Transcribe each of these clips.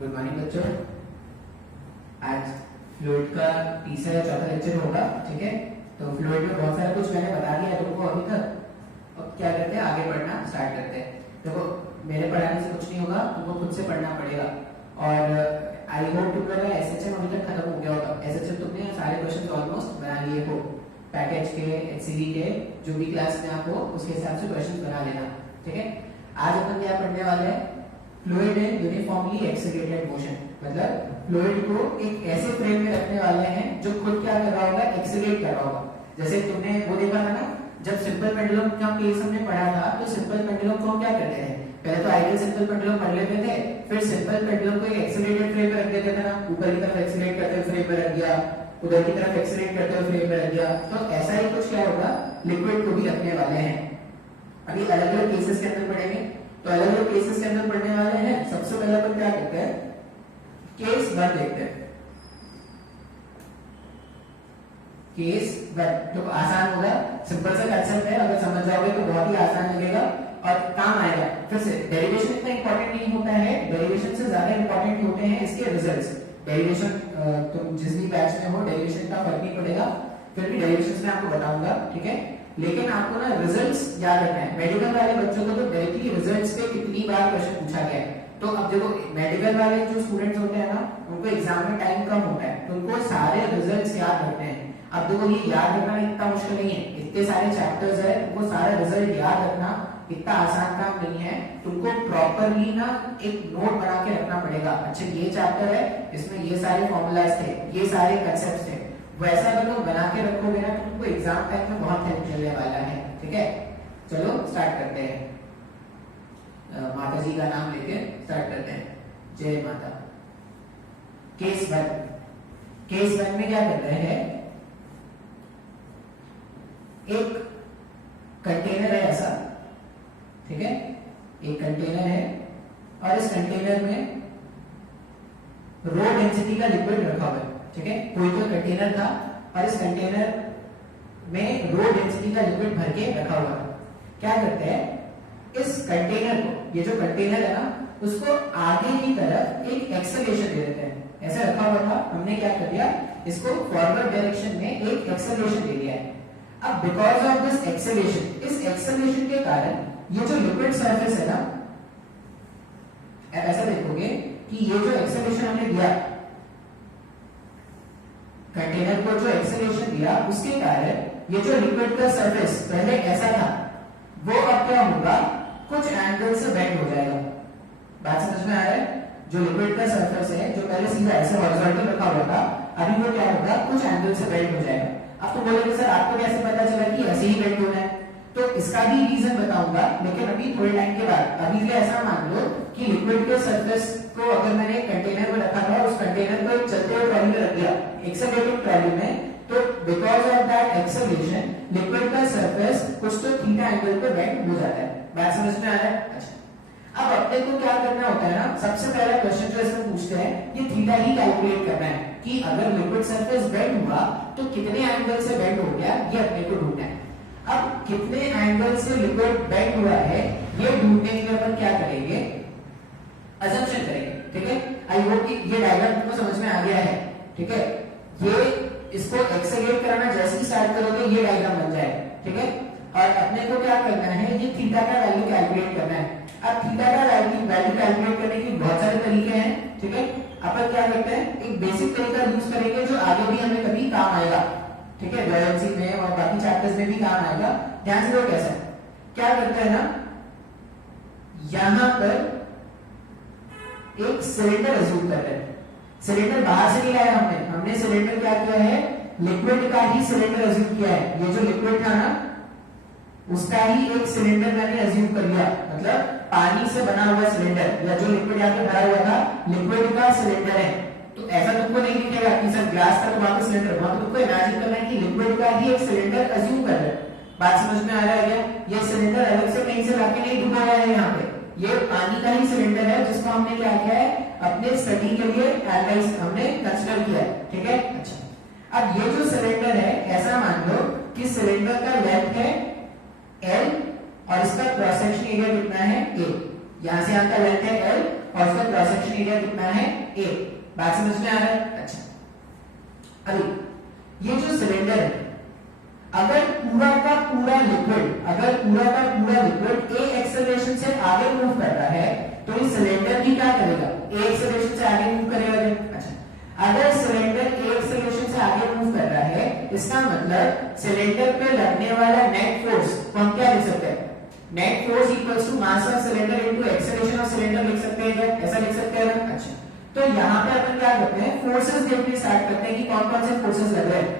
Good morning बच्चों। आज fluid का तीसरा या चौथा लेक्चर होगा, ठीक है। तो फ्लूइड में बहुत सारा कुछ मैंने बता दिया है तुमको अभी तक। अब क्या करते हैं, आगे पढ़ना स्टार्ट करते हैं। देखो, मेरे पढ़ाने से कुछ नहीं होगा, तुमको खुद से पढ़ना पड़ेगा। और आई होप तुम लोग का एसएचएम अभी तक खत्म हो गया होगा। एसएचएम तुमने सारे क्वेश्चन ऑलमोस्ट बना लिए हो, पैकेज के, एचसीवी के, जो भी क्लास में आप हो उसके हिसाब से क्वेश्चन बना लेना, ठीक है। आज अपन क्या पढ़ने वाले हैं, fluid in uniformly accelerated motion. मतलब फ्लूइड को एक ऐसे फ्रेम में रखने वाले हैं जो खुद क्या कर रहा होगा, एक्सीलरेट कर रहा होगा। जैसे तुमने वो देखा था ना, जब सिंपल पेंडुलम का केस हमने पढ़ा था, तो सिंपल पेंडुलम को हम क्या करते हैं, पहले तो आइडियल सिंपल पेंडुलम पढ़ लेते थे, फिर सिंपल पेंडुलम को एक एक्सीलरेटेड फ्रेम में रख देते थे ना, ऊपर की तरफ एक्सीलरेट करते हुए फ्रेम में रख दिया, उधर की तरफ एक्सीलरेट करते हुए फ्रेम में रख दिया। तो ऐसा ही कुछ क्या होगा, लिक्विड को भी रखने वाले हैं। अभी अलग अलग केसेस के अंदर पढ़ेंगे, तो अलग अलग केसेस के अंदर पढ़ने वाले हैं। सबसे पहले अपन क्या करते हैं, केस 1 देखते हैं। केस 1 तो आसान होगा, सिंपल सा कंसेप्ट है, अगर समझ जाओगे तो बहुत ही आसान लगेगा और काम आएगा। फिर से डेरिवेशन इतना इंपॉर्टेंट नहीं होता है, डेरिवेशन से ज्यादा इंपॉर्टेंट होते हैं इसके रिजल्ट्स। डेरिवेशन तुम जिस भी बैच में हो, डेरिवेशन का फर्क नहीं पड़ेगा, फिर भी डेरिवेशन में आपको बताऊंगा, ठीक है। लेकिन आपको ना रिजल्ट्स याद रखना है। मेडिकल वाले बच्चों को तो डायरेक्टली रिजल्ट्स पे कितनी बार क्वेश्चन पूछा गया है। तो अब देखो, मेडिकल वाले जो स्टूडेंट्स होते हैं ना, उनको एग्जाम में टाइम कम होता है, तो उनको सारे रिजल्ट्स याद रखने हैं। अब देखो, ये याद रखना इतना मुश्किल नहीं है, इतने सारे चैप्टर्स है, तुमको सारा रिजल्ट याद रखना इतना आसान काम नहीं है। तुमको प्रॉपरली ना एक नोट बना के रखना पड़ेगा। अच्छा, ये चैप्टर है, इसमें ये सारे फॉर्मूलाज थे, ये सारे कंसेप्ट्स थे, वैसा अगर तुम बना के रखोगे ना, तो तुमको एग्जाम टाइम में बहुत हेल्प मिलने वाला है, ठीक है। चलो स्टार्ट करते हैं, माता जी का नाम लेके स्टार्ट करते हैं। जय माता। केस 1, केस 1 में क्या कर रहे हैं, एक कंटेनर है ऐसा, ठीक है, एक कंटेनर है और इस कंटेनर में रो डेंसिटी का लिक्विड रखा हुआ है, ठीक है। कोई तो कंटेनर था और इस कंटेनर में रो डेंसिटी का लिक्विड भर के रखा हुआ है। क्या करते हैं, इस कंटेनर को, ये जो कंटेनर है ना, उसको आगे की तरफ एक एक्सेलरेशन दे देते हैं। ऐसा रखा हुआ था, हमने क्या कर दिया, इसको फॉरवर्ड डायरेक्शन में एक एक्सेलरेशन दे दिया है। अब बिकॉज ऑफ दिस एक्सेलरेशन, इस एक्सेलरेशन के कारण ये जो लिक्विड सरफेस है ना, ऐसा देखोगे कि ये जो एक्सेलरेशन हमने दिया, कंटेनर को जो एक्सेलरेशन दिया, उसके कारण ये जो लिक्विड का सरफेस पहले ऐसा था, वो अब क्या होगा, कुछ एंगल से बेंड हो जाएगा। बात समझ में आ रहा है? जो लिक्विड का सरफेस है, जो पहले सीधा ऐसे हॉरिजॉन्टल रखा हुआ था, अभी वो क्या होगा, कुछ एंगल से बेंड हो जाएगा। अब तो बोलोगे सर आपको कैसे पता चला कि ऐसे ही बेंड होना है? तो इसका भी रीजन बताऊंगा, लेकिन अभी थोड़े टाइम के बाद। अभी के ऐसा मान लो कि लिक्विड के सरफेस को अगर मैंने कंटेनर में रखा था, उस कंटेनर को एक चलते हुए ट्रॉली में रख दिया, एक्सेलरेटिंग ट्रॉली में, तो because of that acceleration liquid का सरफेस कुछ तो थीटा एंगल पे बेंड हो जाता है। बात समझ में आ रहा है? अच्छा, अब अपने को क्या करना होता है ना, सबसे पहला क्वेश्चन जो इसमें पूछते हैं, ये थीटा ही कैलकुलेट करना है कि अगर लिक्विड सरफेस बेंड हुआ तो कितने एंगल से बेंड हो गया, ये अपने को ढूंढना है। अब कितने एंगल से लिक्विड बेंड हुआ है, ये ढूंढने के लिए अपन क्या करेंगे, अजम्पशन करेंगे, ठीक है। आई होप कि ये डायग्राम तुमको समझ में आ गया है, ठीक है। ये इसको एक्सेलरेट करना जैसे ही स्टार्ट करोगे, ये डायग्राम बन जाए, ठीक है। और अपने को क्या करना है, ये थीटा का वैल्यू कैलकुलेट करना है। अब थीटा का वैल्यू कैलकुलेट करने के बहुत सारे तरीके हैं, ठीक है। अपन क्या करते हैं, एक बेसिक तरीका यूज करेंगे जो आगे भी हमें कभी काम आएगा, ठीक है, बायोलॉजी में और बाकी चैप्टर्स में भी काम आएगा। ध्यान से, लोग कैसे क्या करते हैं ना, यहां पर एक सिलेंडर अज्यूम करते हैं। सिलेंडर बाहर से नहीं लाया हमने सिलेंडर क्या किया है, लिक्विड का ही सिलेंडर अज्यूम किया है। ये जो लिक्विड था ना, उसका ही एक सिलेंडर मैंने अज्यूम कर लिया, मतलब पानी से बना हुआ सिलेंडर, या जो लिक्विड यहाँ पे भरा हुआ था, लिक्विड का सिलेंडर है। तो ऐसा तुमको नहीं दिखेगा कि सर ग्लास का तो वहां पे सिलेंडर, वहां तो तुमको इमेजिन करना है कि लिक्विड का ही एक सिलेंडर अज्यूम कर रहे हैं। बात समझ में आ रहा है क्या? ये सिलेंडर अलग से कहीं से लाके नहीं ढूंढा गया है, यहाँ पे ये पानी का ही सिलेंडर है, जिसको हमने क्या किया है, अपने स्टडी के लिए एनालाइज हमने कंसीडर किया है, ठीक है। अच्छा, अब ये जो सिलेंडर है, ऐसा मान लो कि सिलेंडर का लेंथ है L और इसका क्रॉस सेक्शन एरिया कितना है A, यहां से यहां का लेंथ है L और उसका क्रॉस सेक्शन एरिया कितना है A। बात समझ में आ रहा है? अच्छा, अभी ये जो सिलेंडर है, अगर पूरा का पूरा लिक्विड A एक्सेलरेशन से आगे मूव कर रहा है तो इस सिलेंडर की क्या करेगा? A एक्सेलरेशन से आगे मूव करेगा। अच्छा, अगर सिलेंडर A एक्सेलरेशन से आगे मूव कर रहा है, इसका मतलब सिलेंडर पे लगने वाला नेट फोर्स को हम क्या लिख सकते हैं? Net force equals to mass of cylinder into acceleration of cylinder लिख सकते हैं क्या? ऐसा लिख सकते हैं। अच्छा, तो यहाँ पे अपन क्या करते हैं? फोर्सेस देखने स्टार्ट करते हैं कि कौन कौन से फोर्सेस लग रहे हैं।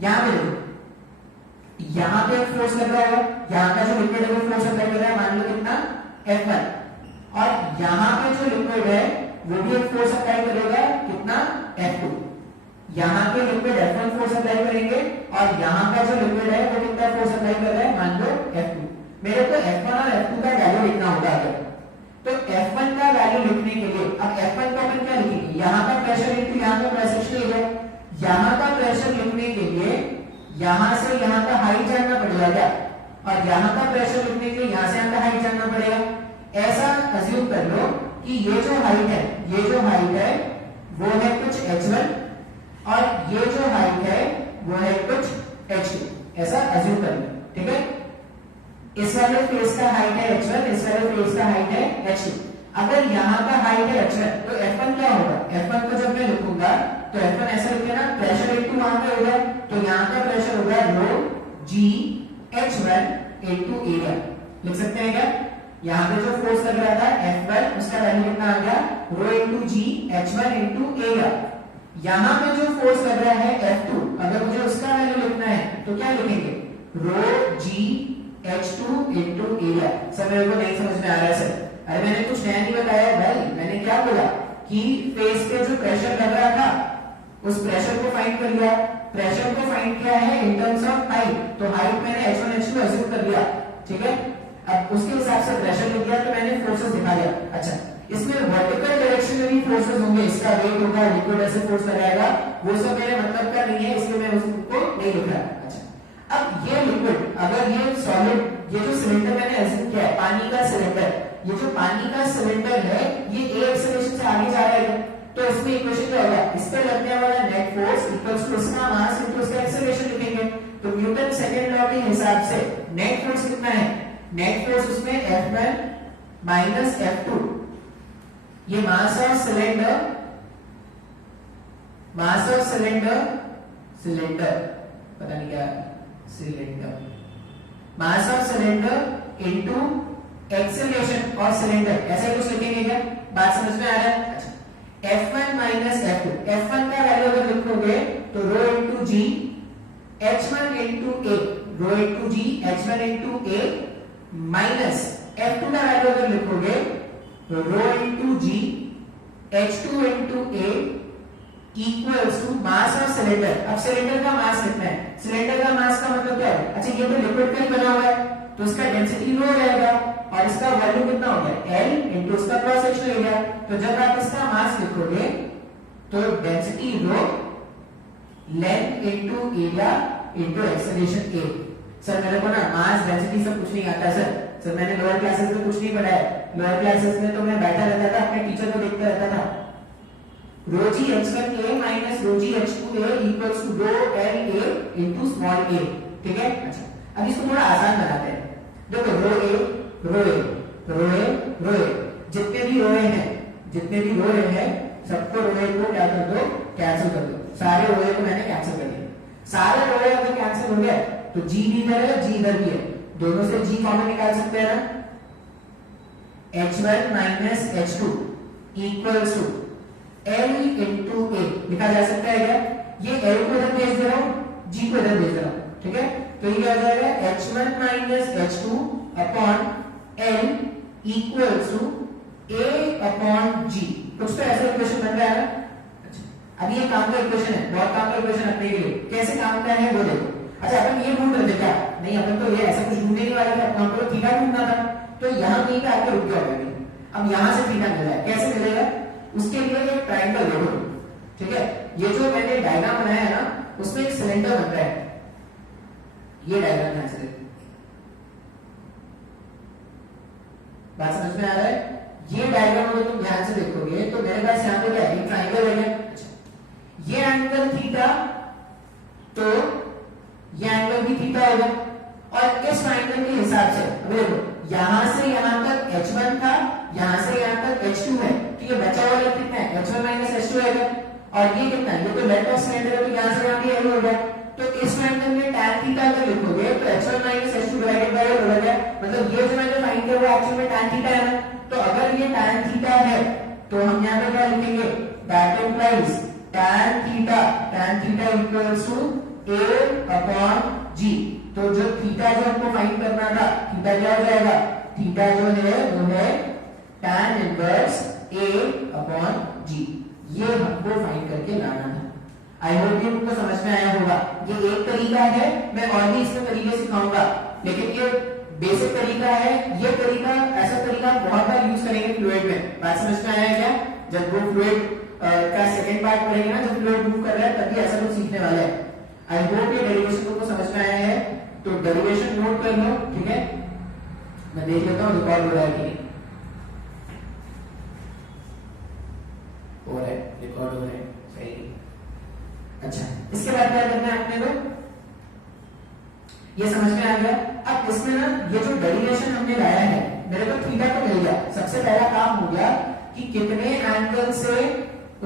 यहाँ पे देखो, यहाँ पे एक फोर्स लग रहा है, यहाँ का जो लिक्विड है वो फोर्स अप्लाई कर रहा है, मान लो कितना F1, और यहाँ पे जो लिक्विड है वो भी एक फोर्स अप्लाई करेगा, कितना F2। यहाँ पे लिक्विड F1 फोर्स अप्लाई करेंगे और यहाँ का जो लिक्विड है वो कितना फोर्स अप्लाई कर रहा है, मान लो F2। मेरे को F1 और F2 का वैल्यू लिखना होगा। अगर तो F1 का वैल्यू लिखने के लिए अब F1 को अपन क्या लिखेंगे? यहाँ का प्रेशर इनटू यहाँ का प्रेशर एरिया। यहाँ का प्रेशर लिखने के लिए यहां से यहां का हाइट जानना पड़ेगा क्या, और यहां का प्रेशर लिखने के लिए यहां से यहां का हाइट जानना पड़ेगा। ऐसा अज्यूम कर लो कि ये जो हाइट है वो है कुछ h1 और ये जो हाइट है वो है कुछ h2, ऐसा अज्यूम कर लो। ठीक है, इस वाले फेस का हाइट है h1, इस वाले फेस का हाइट है h2। अगर यहाँ का हाइट है h1 तो f1 क्या होगा? f1 को जब मैं लिखूंगा तो F1 ऐसा लिखे ना, प्रेशर इनटू वहां पे होगा, तो यहाँ का प्रेशर होगा रो जी H1 इनटू एरिया। लिख सकते हैं क्या? यहाँ पे जो फोर्स लग रहा था F1 उसका वैल्यू कितना आ गया? रो into G H1 into area. यहाँ पे जो फोर्स लग रहा है F2, अगर मुझे उसका वैल्यू लिखना है तो क्या लिखेंगे? रो जी H2 इनटू एरिया। सर मेरे को नहीं समझ में आ रहा है सर। अरे मैंने कुछ नया नहीं बताया भाई, मैंने क्या बोला कि फेस पे जो प्रेशर लग रहा था उस प्रेशर को फाइंड कर लिया। प्रेशर को फाइंड किया है इन टर्म्स ऑफ हाइट, तो हाइट मैंने H1 H2 अज्यूम कर लिया। ठीक है, अब उसके हिसाब से प्रेशर लिख दिया तो मैंने फोर्सेस दिखा दिया। अच्छा, इसमें वर्टिकल डायरेक्शन में भी फोर्सेस होंगे, इसका वेट होगा, लिक्विड ऐसे फोर्स लगाएगा, वो सब मेरे मतलब का नहीं है, इसलिए मैं उसको नहीं लिख रहा। अच्छा, अब ये लिक्विड, अगर ये सॉलिड, ये जो सिलेंडर मैंने अज्यूम किया है पानी का सिलेंडर, ये जो पानी का सिलेंडर है ये A एक्सेलरेशन से आगे जा रहा है, तो इसमें इक्वेशन क्या होगा? इस पे लगने वाला नेट फोर्स इक्वल्स टू इसका मास इनटू इसका एक्सेलरेशन लिखेंगे। तो न्यूटन सेकंड लॉ के हिसाब से नेट फोर्स कितना है? नेट फोर्स उसमें F1 माइनस F2, ये मास ऑफ सिलेंडर पता नहीं क्या cylinder, mass of cylinder into acceleration और सिलेंडर, ऐसे कुछ लिखेंगे क्या? बात समझ में आ रहा है? अच्छा, F1 माइनस F2, F1 का वैल्यू अगर लिखोगे तो rho into G H1 into A, rho into G H1 into A minus F2 का वैल्यू अगर लिखोगे तो rho into G H2 into A equals to mass of cylinder. अब cylinder का मास कितना है? सिलेंडर का मास का मतलब क्या है? अच्छा, ये तो लिक्विड का ही बना हुआ है तो इसका डेंसिटी रो रहेगा और इसका वॉल्यूम कितना हो गया? L इनटू इसका क्रॉस सेक्शनल एरिया। तो जब आप इसका मास लिखोगे तो density rho length into area into acceleration A। Sir मेरे को ना मास डेंसिटी सब कुछ नहीं आता सर मैंने लोअर क्लासेस में कुछ नहीं पढ़ा है। लोअर क्लासेस में तो मैं बैठा रहता था, अपने टीचर को देखता रहता था। Rho G H1A minus rho G H2A equals to rho L A into small a। ठीक है, अच्छा अब इसको थोड़ा आसान बनाते हैं। देखो रो ए, जितने भी रोए हैं सबको रोए को क्या कर दो? कैंसिल कर दो। सारे रोए को मैंने कैंसिल कर दिया। सारे रोए अगर कैंसिल हो गए तो जी भी इधर है, जी इधर भी है, दोनों से जी कॉमन निकाल सकते हैं ना। H1 minus H2 equals to L into A लिखा जा सकता है क्या? ये L को इधर भेज दे रहा हूं, G को इधर भेज रहा हूं। ठीक है, तो ये क्या हो जाएगा? H1 minus H2 upon L equals to A upon G। कुछ तो ऐसा इक्वेशन बन रहा है ना। अच्छा, अब ये काम का इक्वेशन है, बहुत काम का इक्वेशन अपने के लिए। कैसे काम का है वो देखो। अच्छा, अपन ये ढूंढ रहे थे क्या? नहीं, अपन तो ये ऐसा कुछ ढूंढने नहीं वाले थे, अपन को थीटा ढूंढना था। तो यहाँ कहीं पे आके रुक गया होगा। अब यहाँ से थीटा मिला है, कैसे मिलेगा? उसके लिए एक ट्रायंगल देखो। ठीक है, ये जो मैंने डायग्राम बनाया है ना उसमें एक सिलेंडर बन रहा है। ये डायग्राम यहां से बात समझ में आ रहा है? ये डायग्राम अगर तुम ध्यान से देखोगे तो मेरे पास यहाँ पे क्या है, ट्राइंगल है क्या? ये एंगल थीटा, तो ये एंगल भी थीटा होगा, और इस ट्राइंगल के हिसाब से अभी देखो यहां से यहां तक h1 था, यहां से यहां तक h2 है, तो ये बचा हुआ कितना है, h1 h2 है, और ये कितना है, ये तो लेफ्ट ऑफ सिलेंडर है, तो यहां से यहां भी l हो गया, तो इस ट्रायंगल में tan थीटा अगर लिखोगे तो h1 h2 divided by l हो गया, मतलब ये जो मैंने फाइंड किया वो एक्चुअल में tan थीटा है ना, तो अगर ये tan थीटा है तो हम यहां पे क्या लिखेंगे, that implies tan theta equals to a upon g, तो जो थीटा जो हमको फाइंड करना था, थीटा क्या हो जाएगा, थीटा जो है वो है tan inverse a upon g, ये हमको फाइंड करके लाना था। आई होप ये तुमको समझ में आया होगा। ये एक तरीका है, मैं और भी इसमें तरीके सिखाऊंगा, लेकिन ये बेसिक तरीका है। ये तरीका, ऐसा तरीका बहुत बार यूज करेंगे फ्लूइड में। बात समझ में आया क्या? जब वो फ्लूइड का सेकंड पार्ट पढ़ेंगे ना, जब फ्लूइड मूव कर रहा है तभी ऐसा कुछ सीखने वाला है। आई होप ये डेरिवेशन तुमको समझ में आया है, तो डेरिवेशन नोट कर लो, ठीक है? मैं देख लेता हूँ रिकॉर्ड हो रहा है कि नहीं। हो रहा है, रिकॉर्ड हो रहा है, सही। अच्छा, इसके बाद क्या करना है अपने को, ये समझ में आ गया। अब इसमें ना ये जो डेरिवेशन हमने लाया है, मेरे को थीटा तो मिल गया, सबसे पहला काम हो गया कि कितने एंगल से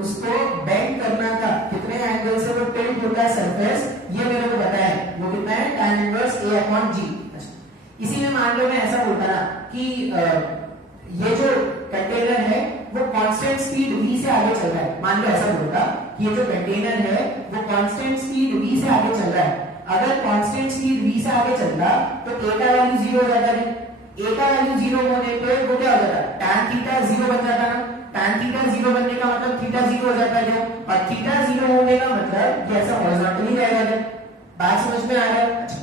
उसको बेंड करना था, कितने एंगल से वो टिल्ट होता है सरफेस, ये मेरे को पता है, वो कितना है, tan inverse a upon g। इसी में मान लो मैं ऐसा बोलता ना कि ये जो कंटेनर है वो कांस्टेंट स्पीड v से आगे चल रहा है, मान लो ऐसा बोलता, ये जो कंटेनर है वो कांस्टेंट स्पीड v से आगे चल रहा है। अगर कांस्टेंट स्पीड v से आगे चलता तो a का वैल्यू 0 हो जाता है, a का वैल्यू 0 होने पे वो क्या हो जाता, tan थीटा 0 बन जाता ना, tan थीटा 0 बनने का मतलब थीटा 0 हो जाता है, और थीटा 0 होने का मतलब ये ऐसा हॉरिजॉन्टली रहेगा। बात समझ में आ रहा है? अच्छा,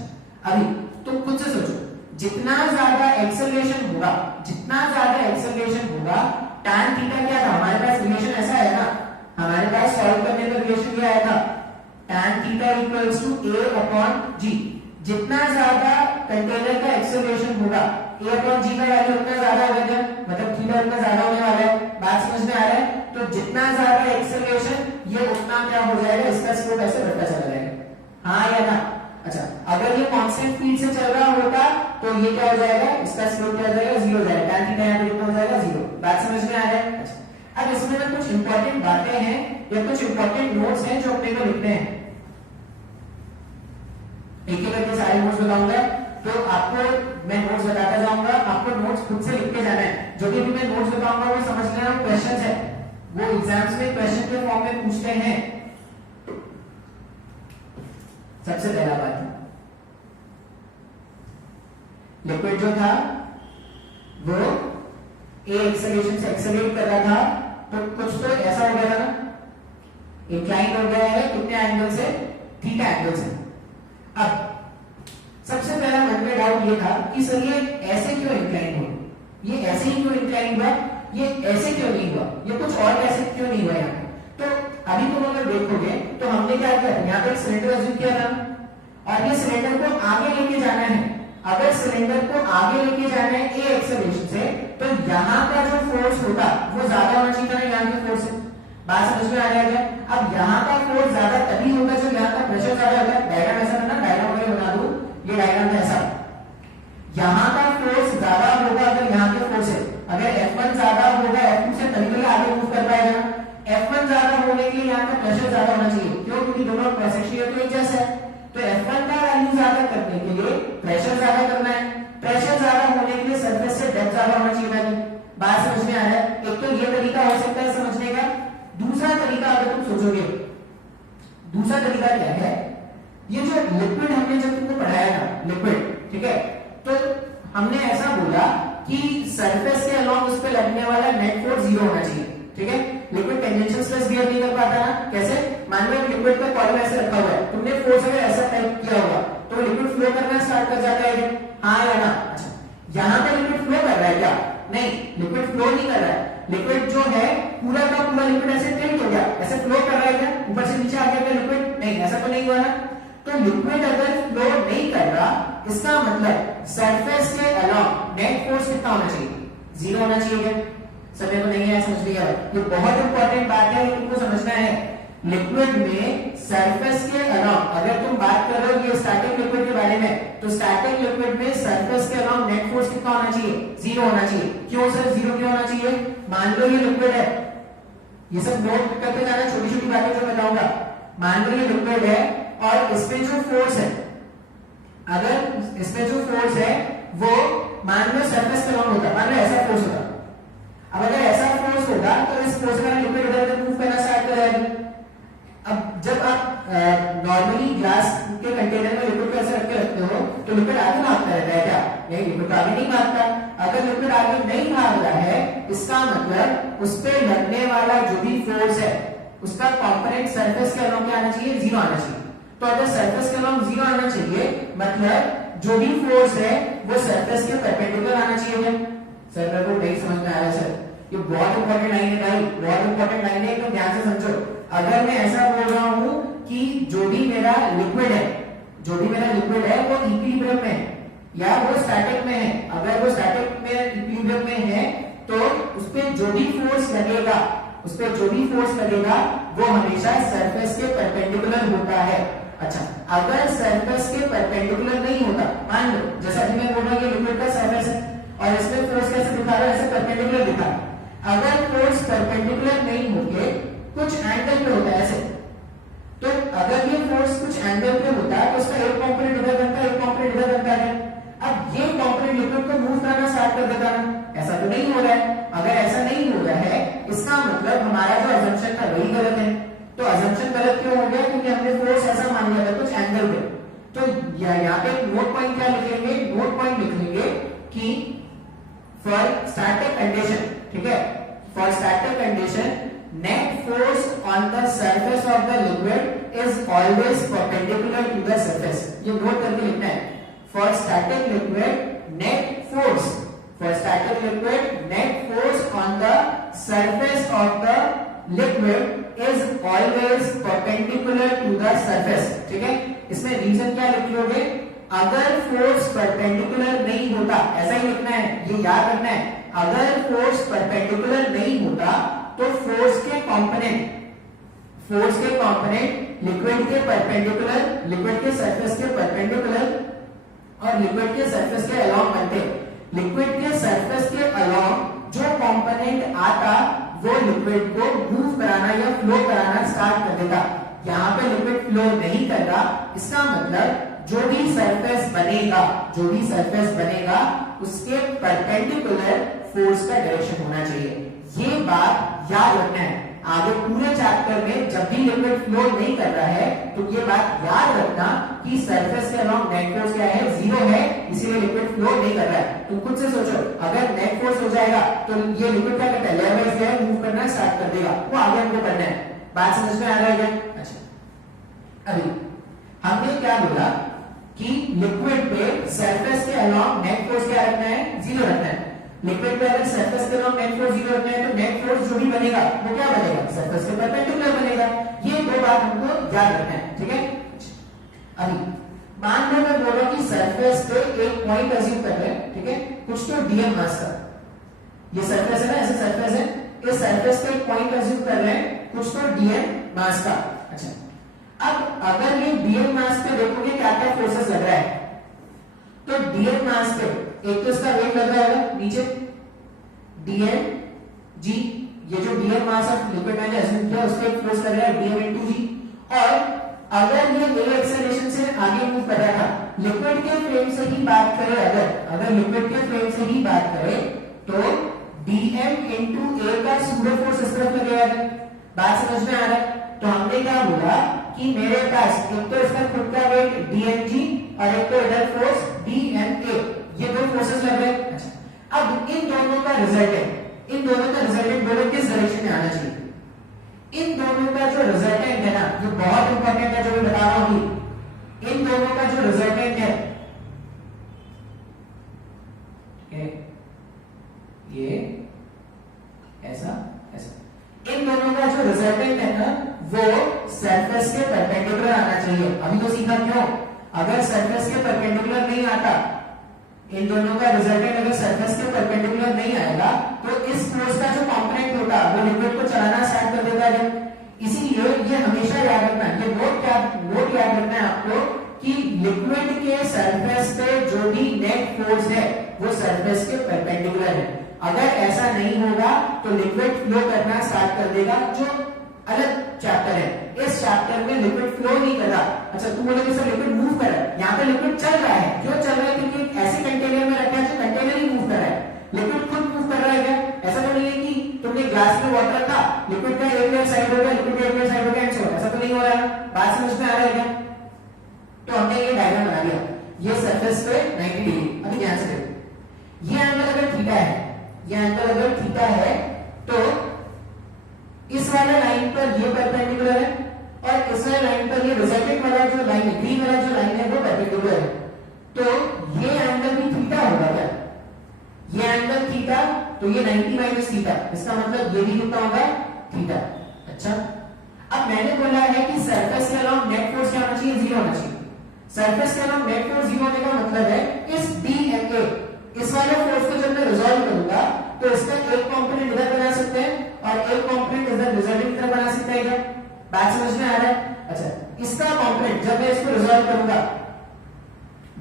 अभी तुम खुद से सोचो, जितना ज्यादा एक्सेलरेशन होगा, जितना ज्यादा एक्सेलरेशन होगा, tan थीटा क्या था, हमारे पास रिलेशन ऐसा है ना, हमारे पास सॉल्व करने का रिलेशन क्या आया था, tan theta equals to a upon g। जितना ज्यादा कंटेनर का एक्सेलरेशन होगा, a अपॉन g का वैल्यू उतना ज्यादा होगा, मतलब थीटा उतना ज्यादा होने वाला है। बात समझ में आ रहा है? तो जितना ज्यादा एक्सेलरेशन, ये उतना क्या हो जाएगा, इसका स्लोप ऐसे बढ़ता चला जाएगा, हाँ या ना? अच्छा, अगर ये कांस्टेंट स्पीड से चल रहा होता तो ये क्या हो जाएगा, इसका स्लोप क्या हो जाएगा, 0 हो जाएगा, tan थीटा यहाँ पे कितना हो जाएगा, 0। बात समझ में आ रहा है? अच्छा, अब इसमें ना कुछ इंपॉर्टेंट बातें हैं या कुछ इंपॉर्टेंट नोट्स हैं जो अपने को लिखने हैं, एक एक करके सारे नोट्स बताऊंगा, तो आपको मैं नोट्स बताता जाऊंगा, आपको नोट्स खुद से लिख के जाना है। जो भी मैं नोट्स बताऊंगा वो समझ लेना क्वेश्चंस है, वो एग्जाम्स में क्वेश्चन के फॉर्म में पूछते हैं। सबसे पहला बात, लिक्विड जो था वो ए एक्सेलरेशन से एक्सेलरेट कर रहा था, तो कुछ तो ऐसा हो गया था ना, इंक्लाइन हो गया है, कितने एंगल से, थीटा एंगल से। अब सबसे पहला मन में डाउट ये था कि सर ये ऐसे क्यों इंक्लाइन हुआ, ये ऐसे ही क्यों इंक्लाइन हुआ, ये ऐसे क्यों नहीं हुआ, ये कुछ और ऐसे क्यों नहीं हुआ यहाँ? तो अभी तुम अगर देखोगे तो हमने क्या किया, यहाँ पे एक सिलेंडर अज्यूम किया था और ये सिलेंडर को आगे लेके जाना है। अगर सिलेंडर को आगे लेके जाना है ए एक्सेलरेशन से, तो यहाँ का जो फोर्स होता वो ज्यादा होना चाहिए था यहाँ के फोर्स से। बात समझ में आ रहा है? अब यहाँ का फोर्स ज्यादा तभी होगा जब यहाँ का प्रेशर ज्यादा होगा। डायग्राम ऐसा ना, डायग्राम में बना दूं, ये डायग्राम था ऐसा, यहाँ का फोर्स ज्यादा होगा अगर यहाँ के फोर्स है, अगर F1 ज्यादा होगा F2 से तभी तो आगे मूव कर पाएगा। F1 ज्यादा होने के लिए यहाँ का प्रेशर ज्यादा होना चाहिए, क्यों? क्योंकि दोनों क्रॉस-सेक्शन तो एक जैसा है, तो F1 का वैल्यू ज्यादा करने के लिए प्रेशर ज्यादा करना है, प्रेशर ज्यादा होने के लिए सरफेस से डेप्थ ज्यादा होना चाहिए। बात समझ में आ रहा है? एक तो ये तरीका हो सकता है समझने का। दूसरा तरीका अगर तुम सोचोगे, दूसरा तरीका क्या है, ये जो लिक्विड हमने जब तुमको पढ़ाया था, लिक्विड, ठीक है, तो हमने ऐसा बोला कि सरफेस के अलोंग उस पे लगने वाला नेट फोर्स 0 होना चाहिए, ठीक है। लिक्विड टेंजेंशियल स्ट्रेस बियर नहीं कर पाता ना, कैसे? मान लो लिक्विड का कॉलम ऐसे रखा हुआ है, तुमने फोर्स अगर ऐसा टाइप किया होगा तो लिक्विड फ्लो करना स्टार्ट कर जाता है, हाँ या ना? अच्छा, यहाँ पे लिक्विड फ्लो कर रहा है क्या? नहीं, लिक्विड फ्लो नहीं कर रहा है। लिक्विड जो है पूरा का पूरा लिक्विड ऐसे टिल्ट हो गया, ऐसे फ्लो कर रहा है क्या? ऊपर से नीचे आ गया क्या लिक्विड? नहीं, ऐसा तो नहीं हुआ ना। तो लिक्विड अगर फ्लो नहीं कर रहा, इसका मतलब सरफेस के अलोंग नेट फोर्स कितना होना चाहिए? जीरो होना चाहिए क्या? सभी को नहीं है समझ लिया? ये बहुत इंपॉर्टेंट बात है, ये तुमको समझना है। लिक्विड में सरफेस के अलावा, अगर तुम बात कर रहे हो ये स्टैटिक लिक्विड के बारे में, तो स्टैटिक लिक्विड में सरफेस के अलावा नेट फोर्स कितना होना चाहिए? जीरो होना चाहिए। क्यों सर जीरो क्यों होना चाहिए? मान लो ये लिक्विड है, ये सब नोट करते जाना, छोटी छोटी बातें जो बताऊंगा। मान लो ये लिक्विड है और इसमें जो फोर्स है, अगर इसमें जो फोर्स है वो मान लो सरफेस के अलावा होता, मान लो ऐसा फोर्स होता। अब अगर ऐसा फोर्स होगा तो इस फोर्स का लिक्विड इधर उधर मूव करना स्टार्ट करेगा। अब जब आप नॉर्मली ग्लास के कंटेनर में लिक्विड को ऐसे रख के रखते हो तो लिक्विड आगे भागता रहता है क्या? नहीं, लिक्विड आगे नहीं भागता। अगर लिक्विड आगे नहीं भाग रहा है, इसका मतलब उस पे लगने वाला जो भी फोर्स है उसका कंपोनेंट सरफेस के अलावा क्या आना चाहिए? जीरो आना चाहिए। तो अगर सरफेस के अलावा जीरो आना चाहिए, मतलब जो भी फोर्स है वो सरफेस के परपेंडिकुलर आना चाहिए। सर मेरे को नहीं समझ में आ रहा है सर, ये बहुत इंपॉर्टेंट लाइन है भाई, बहुत इंपॉर्टेंट लाइन है, एकदम ध्यान से समझो। अगर मैं ऐसा बोल रहा हूं कि जो भी मेरा लिक्विड है, जो भी मेरा लिक्विड है वो इक्विलिब्रियम में है या वो स्टैटिक में है, अगर वो स्टैटिक में इक्विलिब्रियम में है तो उस पे जो भी फोर्स लगेगा, उस पे जो भी फोर्स लगेगा वो हमेशा सरफेस के परपेंडिकुलर होता है। अच्छा, अगर सरफेस के परपेंडिकुलर नहीं होता, मान लो जैसा कि मैं बोल रहा हूं कि लिक्विड का सरफेस है और इसमें फोर्स कैसे दिखा रहा है? ऐसे परपेंडिकुलर दिखा। अगर फोर्स परपेंडिकुलर नहीं होके कुछ एंगल पे होता है ऐसे, तो अगर ये फोर्स कुछ एंगल पे होता है तो उसका एक कंपोनेंट इधर बनता है, एक कंपोनेंट इधर बनता है। अब ये कंपोनेंट लिक्विड को मूव करना स्टार्ट कर देता है, ऐसा तो नहीं हो रहा है। अगर ऐसा नहीं हो रहा है, इसका मतलब हमारा जो अजम्पशन था वही गलत है। तो अजम्पशन गलत क्यों हो गया? क्योंकि हमने फोर्स ऐसा मान लिया था कुछ एंगल पे। तो यहाँ पे नोट पॉइंट क्या लिखेंगे? नोट पॉइंट लिख लेंगे कि फॉर स्टैटिक कंडीशन, ठीक है, for static condition net force on the surface of the liquid is always perpendicular to the surface। ये नोट करके लिखना है। For static liquid, net force, for static liquid, net force on the surface of the liquid is always perpendicular to the surface। ठीक है, इसमें reason क्या लिखोगे? अगर फोर्स परपेंडिकुलर नहीं होता, ऐसा ही लिखना है, ये याद रखना है। अगर फोर्स परपेंडिकुलर नहीं होता तो फोर्स के कंपोनेंट लिक्विड के परपेंडिकुलर, लिक्विड के सरफेस के परपेंडिकुलर और लिक्विड के सरफेस के अलोंग बनते। लिक्विड के सरफेस के अलोंग जो कंपोनेंट आता वो लिक्विड को मूव कराना या फ्लो कराना स्टार्ट कर देगा। यहाँ पे लिक्विड फ्लो नहीं कर रहा, इसका मतलब जो भी सरफेस बनेगा, जो भी सरफेस बनेगा उसके परपेंडिकुलर फोर्स का डायरेक्शन होना चाहिए। ये बात याद रखना है। आगे पूरे चैप्टर में जब भी लिक्विड फ्लो नहीं कर रहा है तो ये बात याद रखना कि सरफेस के अलोंग नेट फोर्स क्या है? जीरो है, इसीलिए लिक्विड फ्लो नहीं कर रहा है। तुम खुद से सोचो, अगर नेट फोर्स हो जाएगा तो ये लिक्विड क्या करता है? लेयर वाइज लेयर मूव करना स्टार्ट कर देगा, वो आगे हमको करना है। बात समझ में आ रहा है क्या? अच्छा, अभी हमने क्या बोला कि लिक्विड पे सरफेस के अलोंग नेट फोर्स क्या रखना है? जीरो रखना है। लिक्विड पे अगर सरफेस के अलोंग नेट फोर्स जीरो रखना है तो नेट फोर्स जो भी बनेगा वो क्या बनेगा? सरफेस के परपेंडिकुलर बनेगा। ये दो बात हमको याद रखना है, ठीक है। अभी मान लो मैं बोल रहा हूं कि सरफेस पे एक पॉइंट अज्यूम कर रहे हैं, ठीक है, कुछ तो डीएम मास का, ये सरफेस है ना, ऐसे सरफेस है, इस सरफेस पे एक पॉइंट अज्यूम कर रहे हैं कुछ तो डीएम मास का। अच्छा, अब अगर ये डीएम मास पे देखोगे क्या क्या फोर्सेस लग रहा है, तो डीएम मास पे एक तो इसका वेट लग रहा है नीचे डीएम जी, ये जो डीएम मास ऑफ लिक्विड मैंने अज्यूम किया उस पे फोर्स लग रहा है डीएम इनटू जी। और अगर ये मेरे एक्सेलरेशन से आगे मूव कर रहा था, लिक्विड के फ्रेम से ही बात करें, अगर लिक्विड के फ्रेम से ही बात करें तो डीएम इनटू ए का सूडो फोर्स इस तरफ लगेगा। बात समझ में आ रहा है? तो हमने क्या बोला कि मेरे पास एक तो इसका खुद का वेट dmg और एक तो इधर फोर्स dma, ये दो फोर्सेस लग रहे हैं। अच्छा, अब इन दोनों का रिजल्टेंट, इन दोनों का रिजल्टेंट दोनों किस डायरेक्शन में आना चाहिए? इन दोनों का जो रिजल्टेंट है ना, ये बहुत इंपॉर्टेंट है जो मैं बता रहा हूं। इन दोनों का जो रिजल्टेंट है, ये ऐसा ऐसा, इन दोनों का जो रिजल्टेंट है ना वो सरफेस के परपेंडिकुलर आना चाहिए। अभी तो सीखा क्यों? अगर सरफेस के परपेंडिकुलर नहीं आता इन दोनों का रिजल्टेंट अगर सरफेस के परपेंडिकुलर नहीं आएगा तो इस फोर्स का जो कंपोनेंट होगा वो लिक्विड को चलाना स्टार्ट कर देगा है। इसीलिए ये हमेशा याद रखना, ये नोट याद रखना है आपको कि लिक्विड के सरफेस पे जो भी नेट फोर्स है वो सरफेस के परपेंडिकुलर है। अगर ऐसा नहीं होगा तो लिक्विड फ्लो करना स्टार्ट कर देगा, जो अलग चैप्टर है। इस चैप्टर में लिक्विड फ्लो नहीं कर रहा। अच्छा तुम बोलोगे सर लिक्विड मूव कर रहा है, यहाँ पे लिक्विड चल रहा है। क्यों चल रहा है? क्योंकि ऐसे कंटेनर में रखा है जो कंटेनर ही मूव कर रहा है। लिक्विड खुद मूव कर रहा है क्या? ऐसा तो नहीं है कि तुमने ग्लास में वाटर रखा, लिक्विड का एक लेयर साइड हो गया, लिक्विड का एक लेयर साइड हो गया, ऐसा तो नहीं हो रहा है। बात समझ में आ रहा है क्या? तो हमने ये डायग्राम बना लिया, ये सरफेस पे 90 डिग्री। अभी ध्यान से देखो, ये एंगल अगर थीटा है, ये एंगल अगर थीटा है तो इस वाले लाइन पर ये परपेंडिकुलर है और इस वाले लाइन पर ये रिजल्टेंट वाला जो लाइन है, ग्रीन वाला जो लाइन है वो परपेंडिकुलर है। तो ये एंगल भी थीटा होगा क्या? ये एंगल थीटा, तो ये 90 माइनस थीटा, इसका मतलब ये भी कितना होगा? थीटा। अच्छा अब मैंने बोला है कि सरफेस के अलाउंड नेट फोर्स क्या होना चाहिए? 0 होना चाहिए। सरफेस के अलाउंड नेट फोर्स 0 होने का मतलब है इस DMA, इस वाले फोर्स को जब मैं रिजॉल्व करूंगा तो इसका एक कंपोनेंट इधर बना सकते हैं और एक कंपोनेंट इधर रिजल्टेंट इधर बना सकते हैं क्या? बात समझ में आ रहा है? अच्छा इसका कंपोनेंट जब मैं इसको रिजॉल्व करूंगा,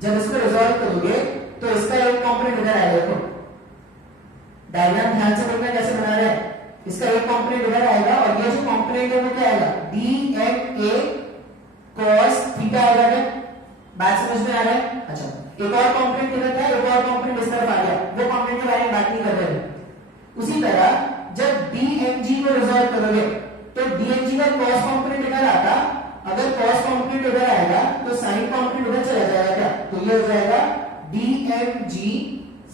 जब इसको रिजॉल्व करोगे तो इसका एक कंपोनेंट इधर आएगा। देखो डायग्राम ध्यान से देखना कैसे बना रहा है। इसका एक कंपोनेंट इधर आएगा और ये जो कंपोनेंट है वो क्या आएगा? DMA cos थीटा आएगा क्या? बात समझ में आ रहा है? अच्छा एक और कंपोनेंट इधर था, एक और कंपोनेंट इस तरफ आ गया, वो कंपोनेंट के बारे में बात नहीं कर रहे हैं। उसी तरह जब DMG को रिजॉल्व करोगे तो DMG का cos कंपोनेंट इधर आता, अगर cos कंपोनेंट इधर आएगा तो sin कंपोनेंट इधर चला जाएगा क्या? तो ये हो जाएगा DMG